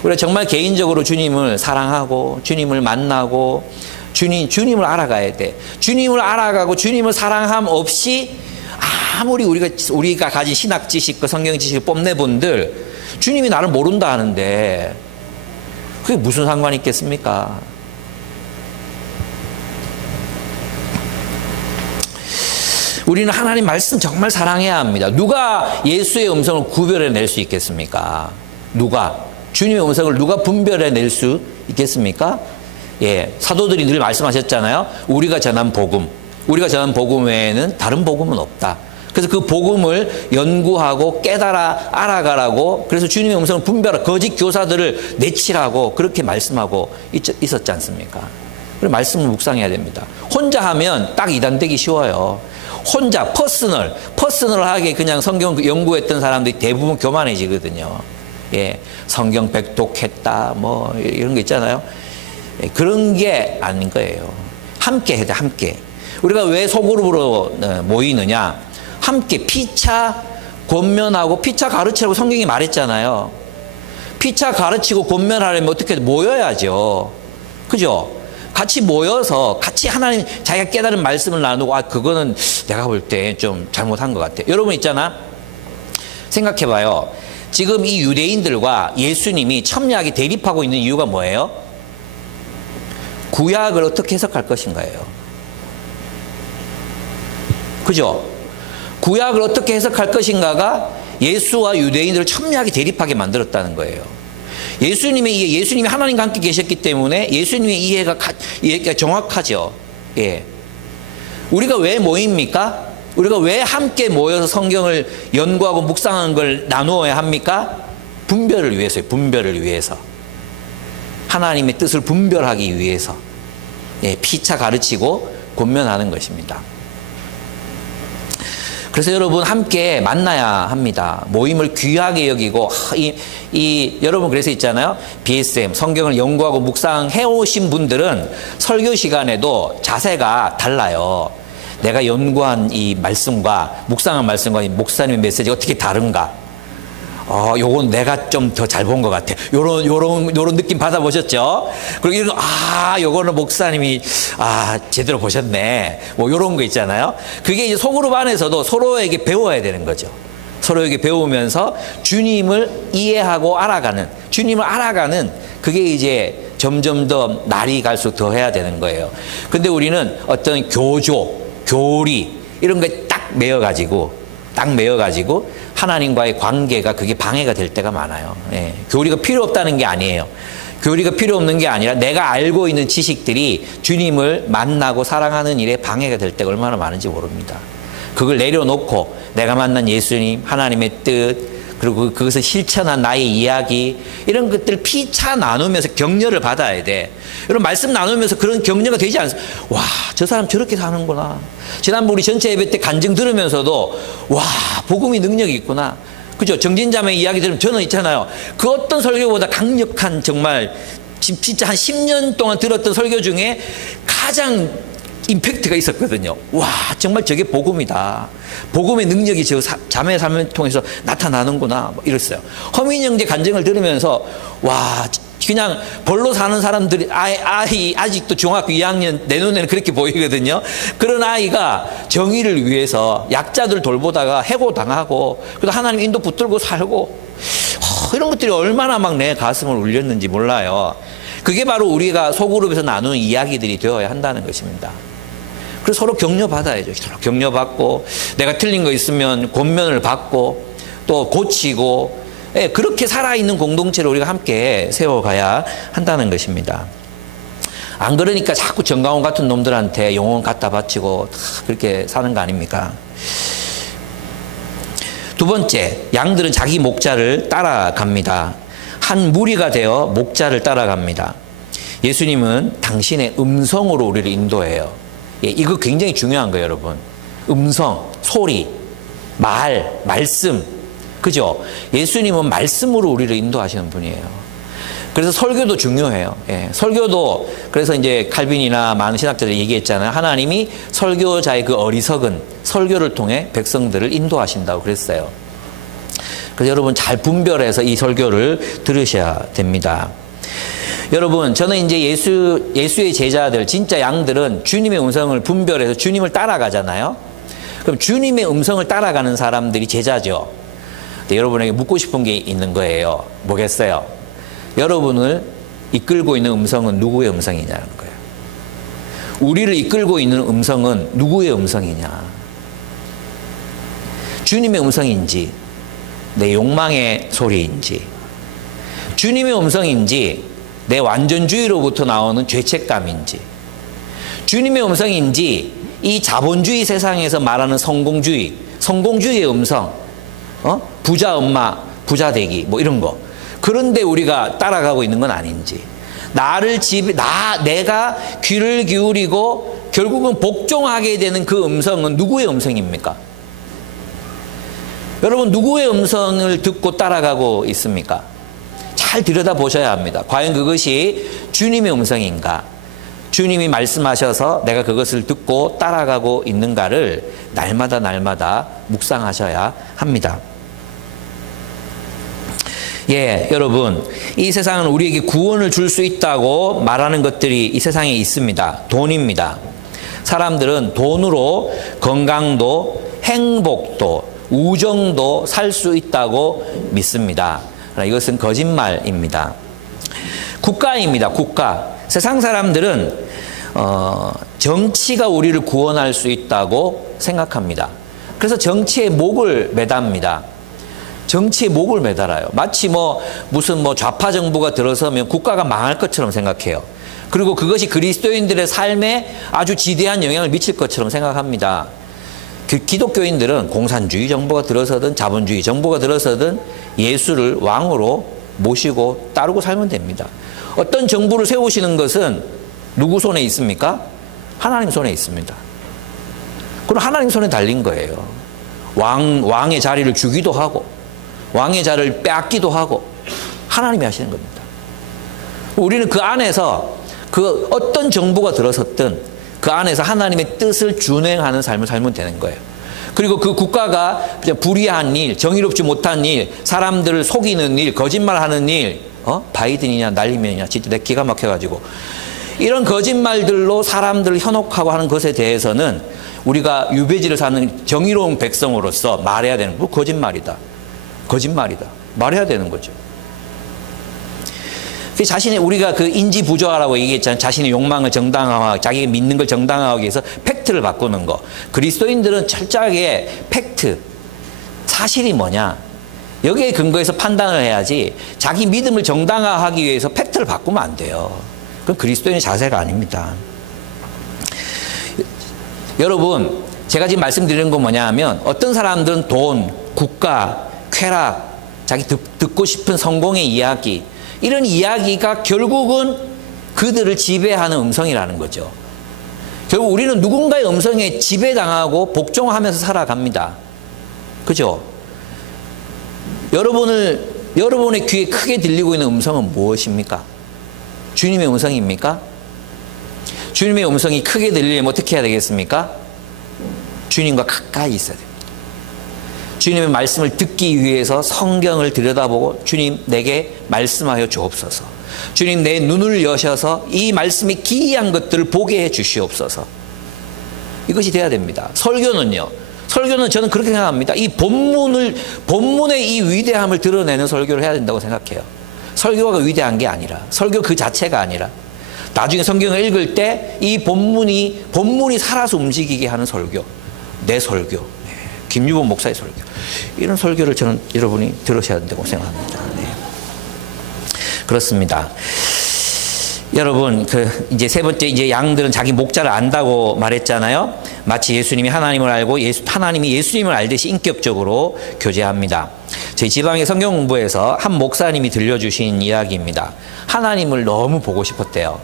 우리가 정말 개인적으로 주님을 사랑하고 주님을 만나고 주님을 알아가야 돼. 주님을 알아가고 주님을 사랑함 없이 아무리 우리가 가진 신학 지식, 그 성경 지식을 뽐내본들 주님이 나를 모른다 하는데 그게 무슨 상관이 있겠습니까? 우리는 하나님 말씀 정말 사랑해야 합니다. 누가 예수의 음성을 구별해낼 수 있겠습니까? 누가? 주님의 음성을 누가 분별해낼 수 있겠습니까? 예, 사도들이 늘 말씀하셨잖아요. 우리가 전한 복음 외에는 다른 복음은 없다. 그래서 그 복음을 연구하고 깨달아 알아가라고, 그래서 주님의 음성을 분별하고 거짓 교사들을 내치라고 그렇게 말씀하고 있었지 않습니까? 그래서 말씀을 묵상해야 됩니다. 혼자 하면 딱 이단되기 쉬워요. 혼자 퍼스널하게 그냥 성경 연구했던 사람들이 대부분 교만해지거든요. 예, 성경 백독했다 뭐 이런 거 있잖아요. 예, 그런 게 아닌 거예요. 함께 해야 돼. 함께. 우리가 왜 소그룹으로 모이느냐? 함께 피차 권면하고 피차 가르치라고 성경이 말했잖아요. 피차 가르치고 권면하려면 어떻게 모여야죠. 그죠? 같이 모여서 같이 하나님 자기가 깨달은 말씀을 나누고, 그거는 내가 볼 때 좀 잘못한 것 같아. 여러분 있잖아. 생각해봐요. 지금 이 유대인들과 예수님이 첨예하게 대립하고 있는 이유가 뭐예요? 구약을 어떻게 해석할 것인가예요. 그죠? 구약을 어떻게 해석할 것인가가 예수와 유대인들을 첨예하게 대립하게 만들었다는 거예요. 예수님이 하나님과 함께 계셨기 때문에 예수님의 이해가 정확하죠. 예. 우리가 왜 모입니까? 우리가 왜 함께 모여서 성경을 연구하고 묵상하는 걸 나누어야 합니까? 분별을 위해서요. 분별을 위해서. 하나님의 뜻을 분별하기 위해서. 예, 피차 가르치고 권면하는 것입니다. 그래서 여러분 함께 만나야 합니다. 모임을 귀하게 여기고, 여러분 그래서 있잖아요. BSM, 성경을 연구하고 묵상해 오신 분들은 설교 시간에도 자세가 달라요. 내가 연구한 이 말씀과 묵상한 말씀과 이 목사님의 메시지가 어떻게 다른가? 요건 내가 좀 더 잘 본 것 같아. 요런 느낌 받아보셨죠? 그리고 요거는 목사님이, 제대로 보셨네. 뭐 요런 거 있잖아요. 그게 이제 소그룹 안에서도 서로에게 배워야 되는 거죠. 서로에게 배우면서 주님을 이해하고 주님을 알아가는, 그게 이제 점점 더 날이 갈수록 더 해야 되는 거예요. 근데 우리는 어떤 교리, 이런 거에 딱 매여가지고 하나님과의 관계가 그게 방해가 될 때가 많아요. 예. 교리가 필요 없다는 게 아니에요. 교리가 필요 없는 게 아니라 내가 알고 있는 지식들이 주님을 만나고 사랑하는 일에 방해가 될 때가 얼마나 많은지 모릅니다. 그걸 내려놓고 내가 만난 예수님, 하나님의 뜻, 그리고 그것을 실천한 나의 이야기, 이런 것들을 피차 나누면서 격려를 받아야 돼. 여러분, 말씀 나누면서 그런 격려가 되지 않습니까? 와, 저 사람 저렇게 사는구나. 지난번 우리 전체 예배 때 간증 들으면서도 와, 복음이 능력이 있구나. 그죠? 정진자매 이야기 들으면 저는 있잖아요. 그 어떤 설교보다 강력한, 정말 진짜 한 10년 동안 들었던 설교 중에 가장 임팩트가 있었거든요. 와, 정말 저게 복음이다. 복음의 능력이 저 자매의 삶을 통해서 나타나는구나. 뭐 이랬어요. 허민 형제 간증을 들으면서 와, 그냥 벌로 사는 사람들이 아직도 중학교 2학년 내 눈에는 그렇게 보이거든요. 그런 아이가 정의를 위해서 약자들 돌보다가 해고당하고, 그래도 하나님 인도 붙들고 살고, 이런 것들이 얼마나 막 내 가슴을 울렸는지 몰라요. 그게 바로 우리가 소그룹에서 나누는 이야기들이 되어야 한다는 것입니다. 그래서 서로 격려받아야죠. 서로 격려받고, 내가 틀린 거 있으면 권면을 받고, 또 고치고, 예, 그렇게 살아있는 공동체를 우리가 함께 세워가야 한다는 것입니다. 안 그러니까 자꾸 정강훈 같은 놈들한테 영혼 갖다 바치고 그렇게 사는 거 아닙니까? 두 번째, 양들은 자기 목자를 따라갑니다. 한 무리가 되어 목자를 따라갑니다. 예수님은 당신의 음성으로 우리를 인도해요. 예, 이거 굉장히 중요한 거예요, 여러분. 음성, 소리, 말씀. 그죠? 예수님은 말씀으로 우리를 인도하시는 분이에요. 그래서 설교도 중요해요. 예, 설교도, 그래서 이제 칼빈이나 많은 신학자들이 얘기했잖아요. 하나님이 설교자의 그 어리석은 설교를 통해 백성들을 인도하신다고 그랬어요. 그래서 여러분 잘 분별해서 이 설교를 들으셔야 됩니다. 여러분, 저는 이제 예수의 제자들, 진짜 양들은 주님의 음성을 분별해서 주님을 따라가잖아요. 그럼 주님의 음성을 따라가는 사람들이 제자죠. 근데 여러분에게 묻고 싶은 게 있는 거예요. 뭐겠어요? 여러분을 이끌고 있는 음성은 누구의 음성이냐는 거예요. 우리를 이끌고 있는 음성은 누구의 음성이냐? 주님의 음성인지, 내 욕망의 소리인지, 주님의 음성인지, 내 완전주의로부터 나오는 죄책감인지, 주님의 음성인지, 이 자본주의 세상에서 말하는 성공주의의 음성, 부자 엄마, 부자 되기, 뭐 이런 거. 그런데 우리가 따라가고 있는 건 아닌지, 내가 귀를 기울이고 결국은 복종하게 되는 그 음성은 누구의 음성입니까? 여러분, 누구의 음성을 듣고 따라가고 있습니까? 잘 들여다보셔야 합니다. 과연 그것이 주님의 음성인가? 주님이 말씀하셔서 내가 그것을 듣고 따라가고 있는가를 날마다 묵상하셔야 합니다. 예, 여러분, 이 세상은 우리에게 구원을 줄 수 있다고 말하는 것들이 이 세상에 있습니다. 돈입니다. 사람들은 돈으로 건강도, 행복도, 우정도 살 수 있다고 믿습니다. 그러나 이것은 거짓말입니다. 국가입니다. 국가. 세상 사람들은 정치가 우리를 구원할 수 있다고 생각합니다. 그래서 정치에 목을 매답니다. 정치에 목을 매달아요. 마치 무슨 좌파 정부가 들어서면 국가가 망할 것처럼 생각해요. 그리고 그것이 그리스도인들의 삶에 아주 지대한 영향을 미칠 것처럼 생각합니다. 기독교인들은 공산주의 정부가 들어서든 자본주의 정부가 들어서든 예수를 왕으로 모시고 따르고 살면 됩니다. 어떤 정부를 세우시는 것은 누구 손에 있습니까? 하나님 손에 있습니다. 그럼 하나님 손에 달린 거예요. 왕의 자리를 주기도 하고 왕의 자리를 빼앗기도 하고 하나님이 하시는 겁니다. 우리는 그 안에서 그 어떤 정부가 들어섰든 그 안에서 하나님의 뜻을 준행하는 삶을 살면 되는 거예요. 그리고 그 국가가 불의한 일, 정의롭지 못한 일, 사람들을 속이는 일, 거짓말하는 일, 바이든이냐 날리면이냐 진짜 내 기가 막혀가지고 이런 거짓말들로 사람들을 현혹하고 하는 것에 대해서는 우리가 유배지를 사는 정의로운 백성으로서 말해야 되는 거. 거짓말이다. 말해야 되는 거죠. 우리가 그 인지 부조화라고 얘기했잖아요. 자신의 욕망을 정당화하고 자기가 믿는 걸 정당화하기 위해서 팩트를 바꾸는 거. 그리스도인들은 철저하게 팩트, 사실이 뭐냐, 여기에 근거해서 판단을 해야지 자기 믿음을 정당화하기 위해서 팩트를 바꾸면 안 돼요. 그건 그리스도인의 자세가 아닙니다. 여러분, 제가 지금 말씀드리는 건 뭐냐 하면 어떤 사람들은 돈, 국가, 쾌락, 자기 듣고 싶은 성공의 이야기, 이런 이야기가 결국은 그들을 지배하는 음성이라는 거죠. 결국 우리는 누군가의 음성에 지배당하고 복종하면서 살아갑니다. 그죠? 여러분의 귀에 크게 들리고 있는 음성은 무엇입니까? 주님의 음성입니까? 주님의 음성이 크게 들리려면 어떻게 해야 되겠습니까? 주님과 가까이 있어야 됩니다. 주님의 말씀을 듣기 위해서 성경을 들여다보고 주님 내게 말씀하여 주옵소서. 주님 내 눈을 여셔서 이 말씀의 기이한 것들을 보게 해 주시옵소서. 이것이 돼야 됩니다. 설교는요. 설교는 저는 그렇게 생각합니다. 이 본문의 이 위대함을 드러내는 설교를 해야 된다고 생각해요. 설교가 위대한 게 아니라, 설교 그 자체가 아니라, 나중에 성경을 읽을 때 이 본문이 살아서 움직이게 하는 설교, 내 설교, 김유본 목사의 설교, 이런 설교를 저는 여러분이 들으셔야 된다고 생각합니다. 네. 그렇습니다. 여러분, 이제 세 번째, 이제 양들은 자기 목자를 안다고 말했잖아요. 마치 예수님이 하나님을 알고 하나님이 예수님을 알듯이 인격적으로 교제합니다. 저희 지방의 성경 공부에서 한 목사님이 들려주신 이야기입니다. 하나님을 너무 보고 싶었대요.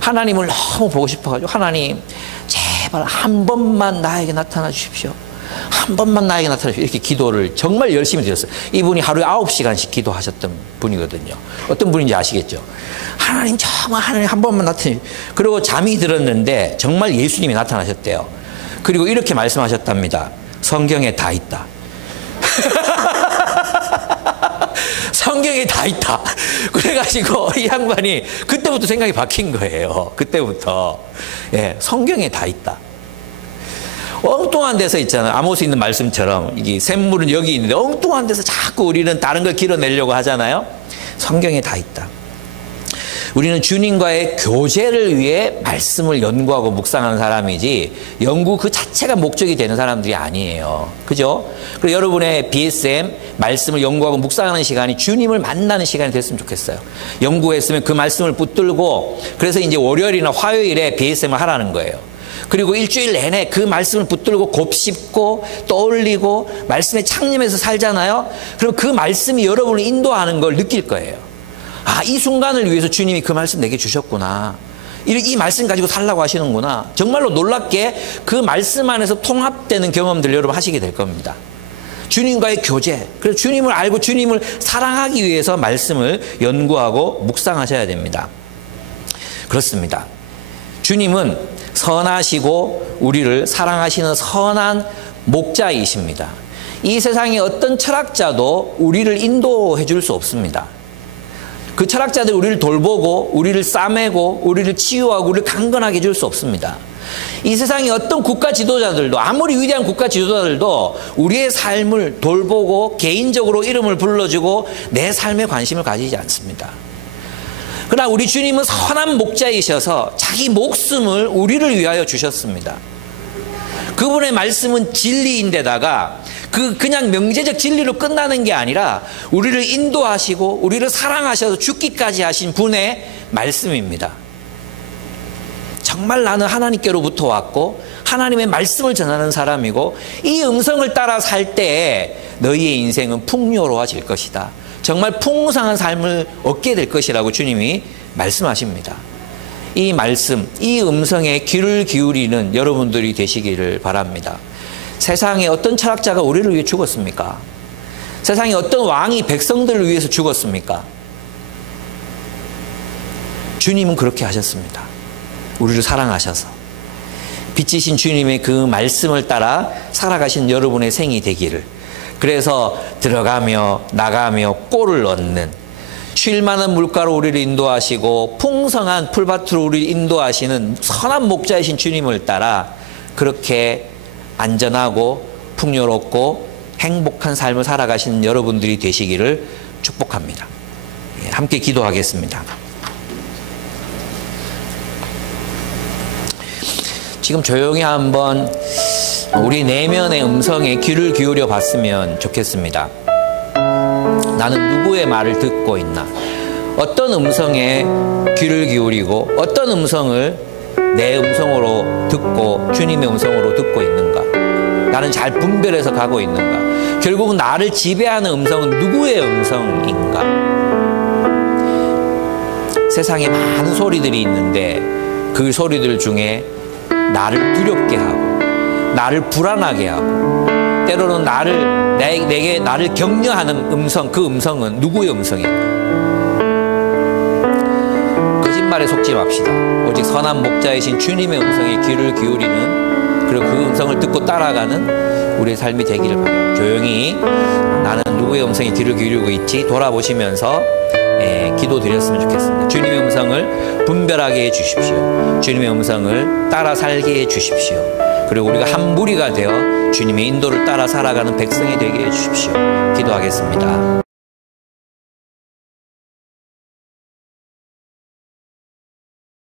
하나님을 너무 보고 싶어가지고, 하나님, 제발 한 번만 나에게 나타나 주십시오. 한 번만 나에게 나타나 주십시오. 이렇게 기도를 정말 열심히 드렸어요. 이분이 하루에 9시간씩 기도하셨던 분이거든요. 어떤 분인지 아시겠죠? 하나님, 정말 하나님 한 번만 나타나 주십시오. 그리고 잠이 들었는데 정말 예수님이 나타나셨대요. 그리고 이렇게 말씀하셨답니다. 성경에 다 있다. 성경에 다 있다. 그래가지고 이 양반이 그때부터 생각이 바뀐 거예요. 그때부터. 예, 성경에 다 있다. 엉뚱한 데서 있잖아요. 아모스 있는 말씀처럼 이 샘물은 여기 있는데 엉뚱한 데서 자꾸 우리는 다른 걸 길어내려고 하잖아요. 성경에 다 있다. 우리는 주님과의 교제를 위해 말씀을 연구하고 묵상하는 사람이지 연구 그 자체가 목적이 되는 사람들이 아니에요. 그죠? 그리고 여러분의 BSM 말씀을 연구하고 묵상하는 시간이 주님을 만나는 시간이 됐으면 좋겠어요. 연구했으면 그 말씀을 붙들고, 그래서 이제 월요일이나 화요일에 BSM을 하라는 거예요. 그리고 일주일 내내 그 말씀을 붙들고 곱씹고 떠올리고 말씀에 창념해서 살잖아요. 그럼 그 말씀이 여러분을 인도하는 걸 느낄 거예요. 아, 이 순간을 위해서 주님이 그 말씀 내게 주셨구나. 이 말씀 가지고 살라고 하시는구나. 정말로 놀랍게 그 말씀 안에서 통합되는 경험들 여러분 하시게 될 겁니다. 주님과의 교제. 그래서 주님을 알고 주님을 사랑하기 위해서 말씀을 연구하고 묵상하셔야 됩니다. 그렇습니다. 주님은 선하시고 우리를 사랑하시는 선한 목자이십니다. 이 세상의 어떤 철학자도 우리를 인도해 줄 수 없습니다. 그 철학자들 우리를 돌보고 우리를 싸매고 우리를 치유하고 우리를 강건하게 해줄 수 없습니다. 이 세상의 어떤 국가 지도자들도, 아무리 위대한 국가 지도자들도 우리의 삶을 돌보고 개인적으로 이름을 불러주고 내 삶에 관심을 가지지 않습니다. 그러나 우리 주님은 선한 목자이셔서 자기 목숨을 우리를 위하여 주셨습니다. 그분의 말씀은 진리인데다가 그냥 명제적 진리로 끝나는 게 아니라 우리를 인도하시고 우리를 사랑하셔서 죽기까지 하신 분의 말씀입니다. 정말 나는 하나님께로부터 왔고 하나님의 말씀을 전하는 사람이고 이 음성을 따라 살 때 너희의 인생은 풍요로워질 것이다. 정말 풍성한 삶을 얻게 될 것이라고 주님이 말씀하십니다. 이 말씀, 이 음성에 귀를 기울이는 여러분들이 되시기를 바랍니다. 세상에 어떤 철학자가 우리를 위해 죽었습니까? 세상에 어떤 왕이 백성들을 위해서 죽었습니까? 주님은 그렇게 하셨습니다. 우리를 사랑하셔서. 빛이신 주님의 그 말씀을 따라 살아가신 여러분의 생이 되기를. 그래서 들어가며 나가며 꼴을 얻는, 쉴 만한 물가로 우리를 인도하시고 풍성한 풀밭으로 우리를 인도하시는 선한 목자이신 주님을 따라 그렇게 안전하고 풍요롭고 행복한 삶을 살아가시는 여러분들이 되시기를 축복합니다. 함께 기도하겠습니다. 지금 조용히 한번 우리 내면의 음성에 귀를 기울여 봤으면 좋겠습니다. 나는 누구의 말을 듣고 있나? 어떤 음성에 귀를 기울이고 어떤 음성을 내 음성으로 듣고 주님의 음성으로 듣고 있는가? 나는 잘 분별해서 가고 있는가? 결국은 나를 지배하는 음성은 누구의 음성인가? 세상에 많은 소리들이 있는데 그 소리들 중에 나를 두렵게 하고 나를 불안하게 하고 때로는 내게 나를 격려하는 음성, 그 음성은 누구의 음성인가? 거짓말에 속지 맙시다. 오직 선한 목자이신 주님의 음성에 귀를 기울이는, 그리고 그 음성을 듣고 따라가는 우리의 삶이 되기를 바라요. 조용히 나는 누구의 음성에 귀를 기울이고 있지 돌아보시면서 기도드렸으면 좋겠습니다. 주님의 음성을 분별하게 해주십시오. 주님의 음성을 따라 살게 해주십시오. 그리고 우리가 한 무리가 되어 주님의 인도를 따라 살아가는 백성이 되게 해주십시오. 기도하겠습니다.